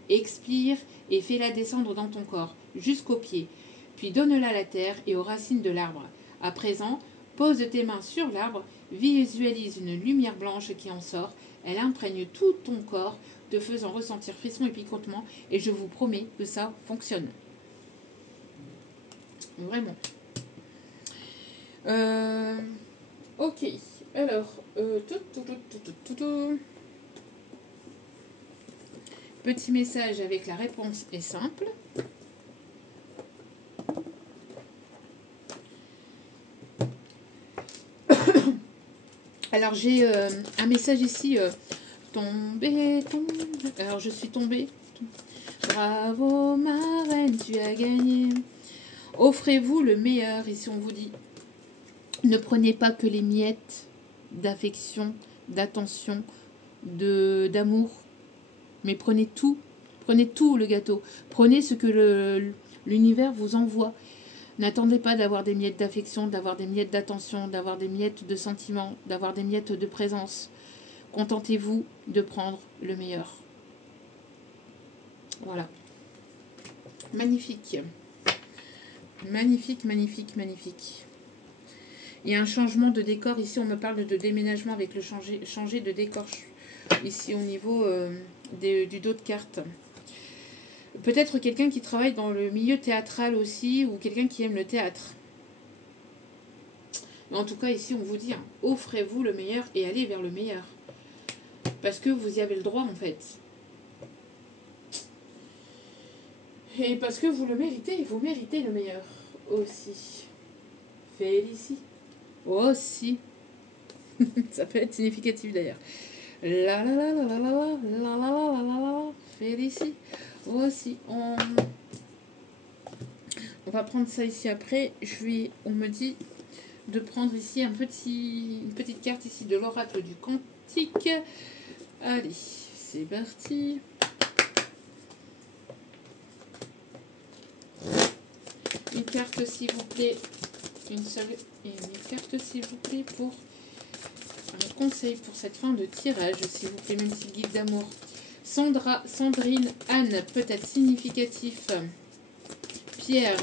Expire et fais-la descendre dans ton corps, jusqu'aux pieds. Puis donne-la à la terre et aux racines de l'arbre. À présent, pose tes mains sur l'arbre, visualise une lumière blanche qui en sort. Elle imprègne tout ton corps, te faisant ressentir frisson et picotement. Et je vous promets que ça fonctionne. Vraiment. Ok. Alors, petit message avec la réponse est simple. Alors j'ai un message ici, tombé. Alors je suis tombée. Bravo ma reine, tu as gagné. Offrez-vous le meilleur. Ici on vous dit, ne prenez pas que les miettes d'affection, d'attention, d'amour, mais prenez tout le gâteau. Prenez ce que l'univers vous envoie. N'attendez pas d'avoir des miettes d'affection, d'avoir des miettes d'attention, d'avoir des miettes de sentiments, d'avoir des miettes de présence. Contentez-vous de prendre le meilleur. Voilà. Magnifique. Magnifique, magnifique, magnifique. Il y a un changement de décor. Ici, on me parle de déménagement avec le changer de décor. Ici, au niveau du dos de carte. Peut-être quelqu'un qui travaille dans le milieu théâtral aussi, ou quelqu'un qui aime le théâtre. Mais en tout cas, ici, on vous dit, hein, offrez-vous le meilleur et allez vers le meilleur. Parce que vous y avez le droit, en fait. Et parce que vous le méritez, vous méritez le meilleur aussi. Félicie. Aussi. Ça peut être significatif d'ailleurs. La la la la la la la la la la la. Félicie. Aussi. On va prendre ça ici après. On me dit de prendre ici une petite carte ici de l'oracle du Cantique. Allez, c'est parti. Une carte s'il vous plaît. Une seule et une carte s'il vous plaît pour un conseil pour cette fin de tirage, s'il vous plaît, même si le guide d'amour. Sandra, Sandrine, Anne, peut-être significatif. Pierre.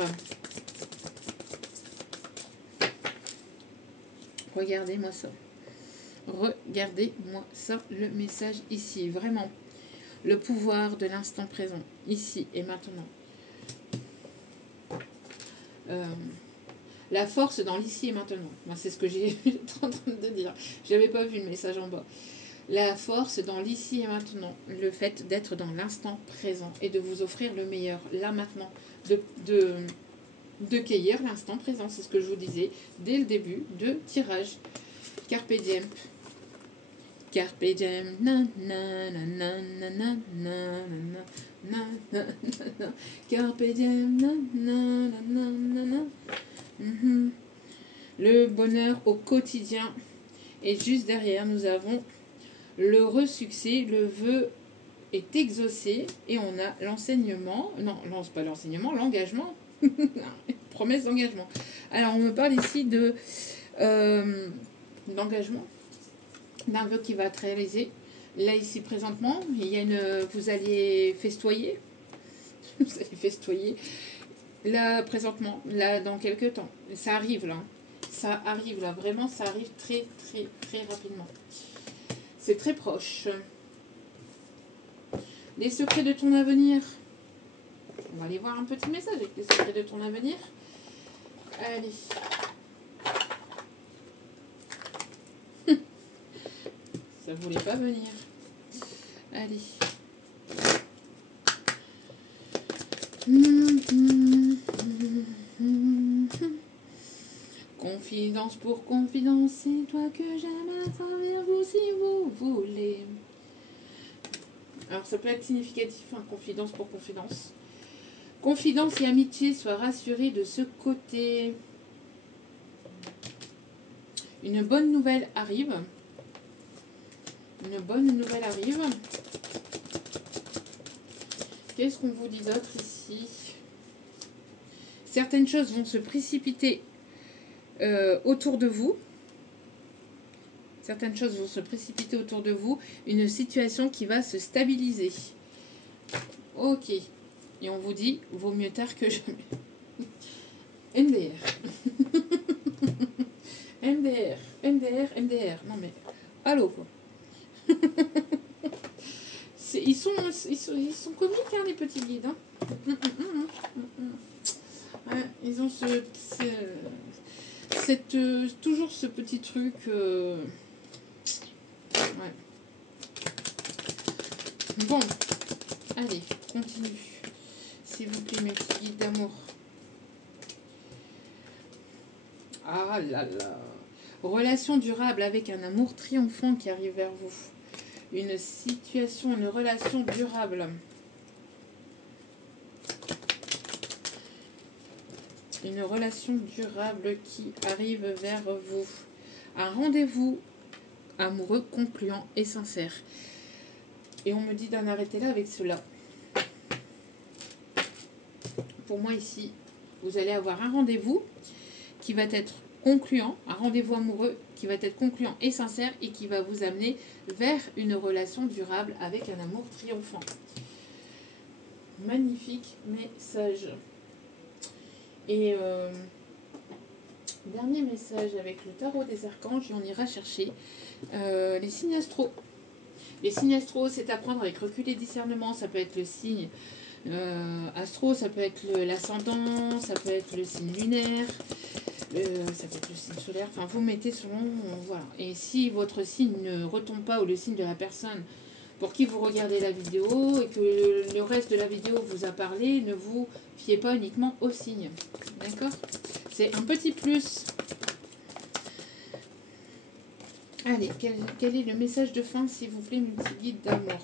Regardez-moi ça. Regardez-moi ça, le message ici. Vraiment, le pouvoir de l'instant présent, ici et maintenant. La force dans l'ici et maintenant. Moi, c'est ce que j'ai en train de dire. Je n'avais pas vu le message en bas. La force dans l'ici et maintenant. Le fait d'être dans l'instant présent et de vous offrir le meilleur, là, maintenant. De cueillir l'instant présent. C'est ce que je vous disais dès le début de tirage. Carpe diem. Carpe diem. Na, na, na, na, na, na, na, na, na, na. Carpe diem. Na, na, na, na, na, na. Le bonheur au quotidien. Et juste derrière, nous avons l'heureux succès. Le vœu est exaucé. Et on a l'enseignement. Non, pas l'enseignement, l'engagement. Promesse d'engagement. Alors, on me parle ici d'engagement. D'un vœu qui va être réalisé. Là, ici, présentement, vous alliez festoyer. Vous allez festoyer. Là, présentement, là, dans quelques temps. Ça arrive, là. Ça arrive, là. Vraiment, ça arrive très, très, très rapidement. C'est très proche. Les secrets de ton avenir. On va aller voir un petit message avec les secrets de ton avenir. Allez. Ça voulait pas venir. Allez. Confidence pour confidence, c'est toi que j'aime à travers vous si vous voulez. Alors ça peut être significatif, hein, confidence pour confidence. Confidence et amitié, sois rassuré de ce côté. Une bonne nouvelle arrive. Une bonne nouvelle arrive. Qu'est-ce qu'on vous dit d'autre ici? Certaines choses vont se précipiter autour de vous. Certaines choses vont se précipiter autour de vous. Une situation qui va se stabiliser. Ok. Et on vous dit, vaut mieux tard que jamais. MDR. MDR. MDR. MDR. Non mais, allô quoi. Ils sont comiques, hein, les petits guides. Hein. Ouais, ils ont toujours ce petit truc. Ouais. Bon, allez, continue. S'il vous plaît, mes petits guides d'amour. Ah là là. Relation durable avec un amour triomphant qui arrive vers vous. Une situation, une relation durable. Une relation durable qui arrive vers vous. Un rendez-vous amoureux, concluant et sincère. Et on me dit d'en arrêter là avec cela. Pour moi ici, vous allez avoir un rendez-vous qui va être concluant, un rendez-vous amoureux qui va être concluant et sincère et qui va vous amener vers une relation durable avec un amour triomphant. Magnifique message. Et dernier message avec le tarot des archanges, et on ira chercher les signes astro. Les signes astro, c'est à prendre avec recul et discernement. Ça peut être le signe astro, ça peut être l'ascendant, ça peut être le signe lunaire, ça peut être le signe solaire. Enfin, vous mettez selon... voilà. Et si votre signe ne retombe pas, ou le signe de la personne pour qui vous regardez la vidéo, et que le reste de la vidéo vous a parlé, ne vous fiez pas uniquement au signe. D'accord? C'est un petit plus. Allez, quel est le message de fin, s'il vous plaît, mon petit guide d'amour?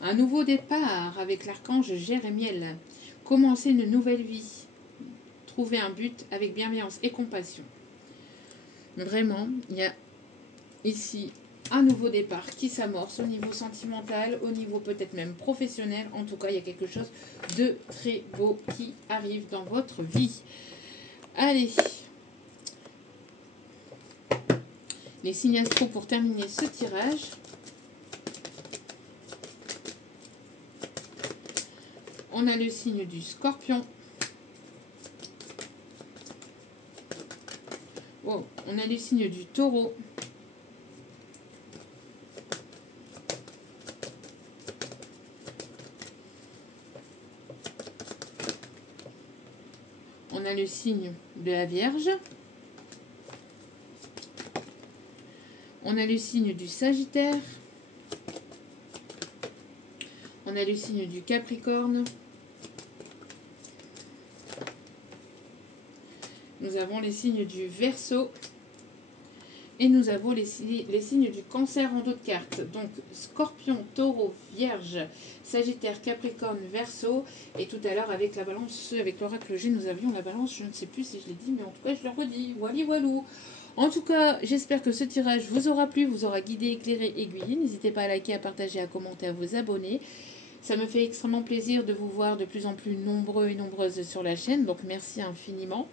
Un nouveau départ avec l'archange Jérémiel. Commencer une nouvelle vie. Trouver un but avec bienveillance et compassion. Vraiment, il y a ici un nouveau départ qui s'amorce au niveau sentimental, au niveau peut-être même professionnel. En tout cas, il y a quelque chose de très beau qui arrive dans votre vie. Allez. Les signes astro pour terminer ce tirage. On a le signe du Scorpion. Oh, on a le signe du Taureau. On a le signe de la Vierge. On a le signe du Sagittaire. On a le signe du Capricorne. Nous avons les signes du Verseau. Et nous avons les signes du Cancer en d'autres cartes. Donc Scorpion, Taureau, Vierge, Sagittaire, Capricorne, Verseau. Et tout à l'heure avec la balance, avec l'oracle G, nous avions la balance. Je ne sais plus si je l'ai dit, mais en tout cas je le redis. Voilà, voilou. En tout cas, j'espère que ce tirage vous aura plu, vous aura guidé, éclairé, aiguillé. N'hésitez pas à liker, à partager, à commenter, à vous abonner. Ça me fait extrêmement plaisir de vous voir de plus en plus nombreux et nombreuses sur la chaîne. Donc merci infiniment.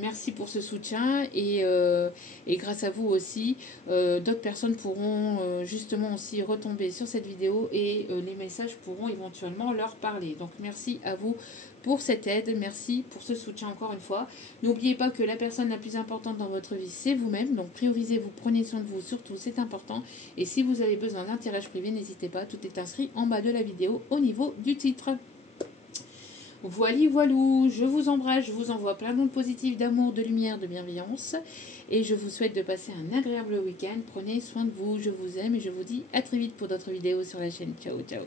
Merci pour ce soutien et grâce à vous aussi, d'autres personnes pourront justement aussi retomber sur cette vidéo et les messages pourront éventuellement leur parler. Donc merci à vous pour cette aide, merci pour ce soutien encore une fois. N'oubliez pas que la personne la plus importante dans votre vie, c'est vous-même. Donc priorisez-vous, prenez soin de vous, surtout c'est important. Et si vous avez besoin d'un tirage privé, n'hésitez pas, tout est inscrit en bas de la vidéo au niveau du titre. Voili voilou, je vous embrasse, je vous envoie plein d'ondes positives d'amour, de lumière, de bienveillance. Et je vous souhaite de passer un agréable week-end. Prenez soin de vous, je vous aime et je vous dis à très vite pour d'autres vidéos sur la chaîne. Ciao, ciao.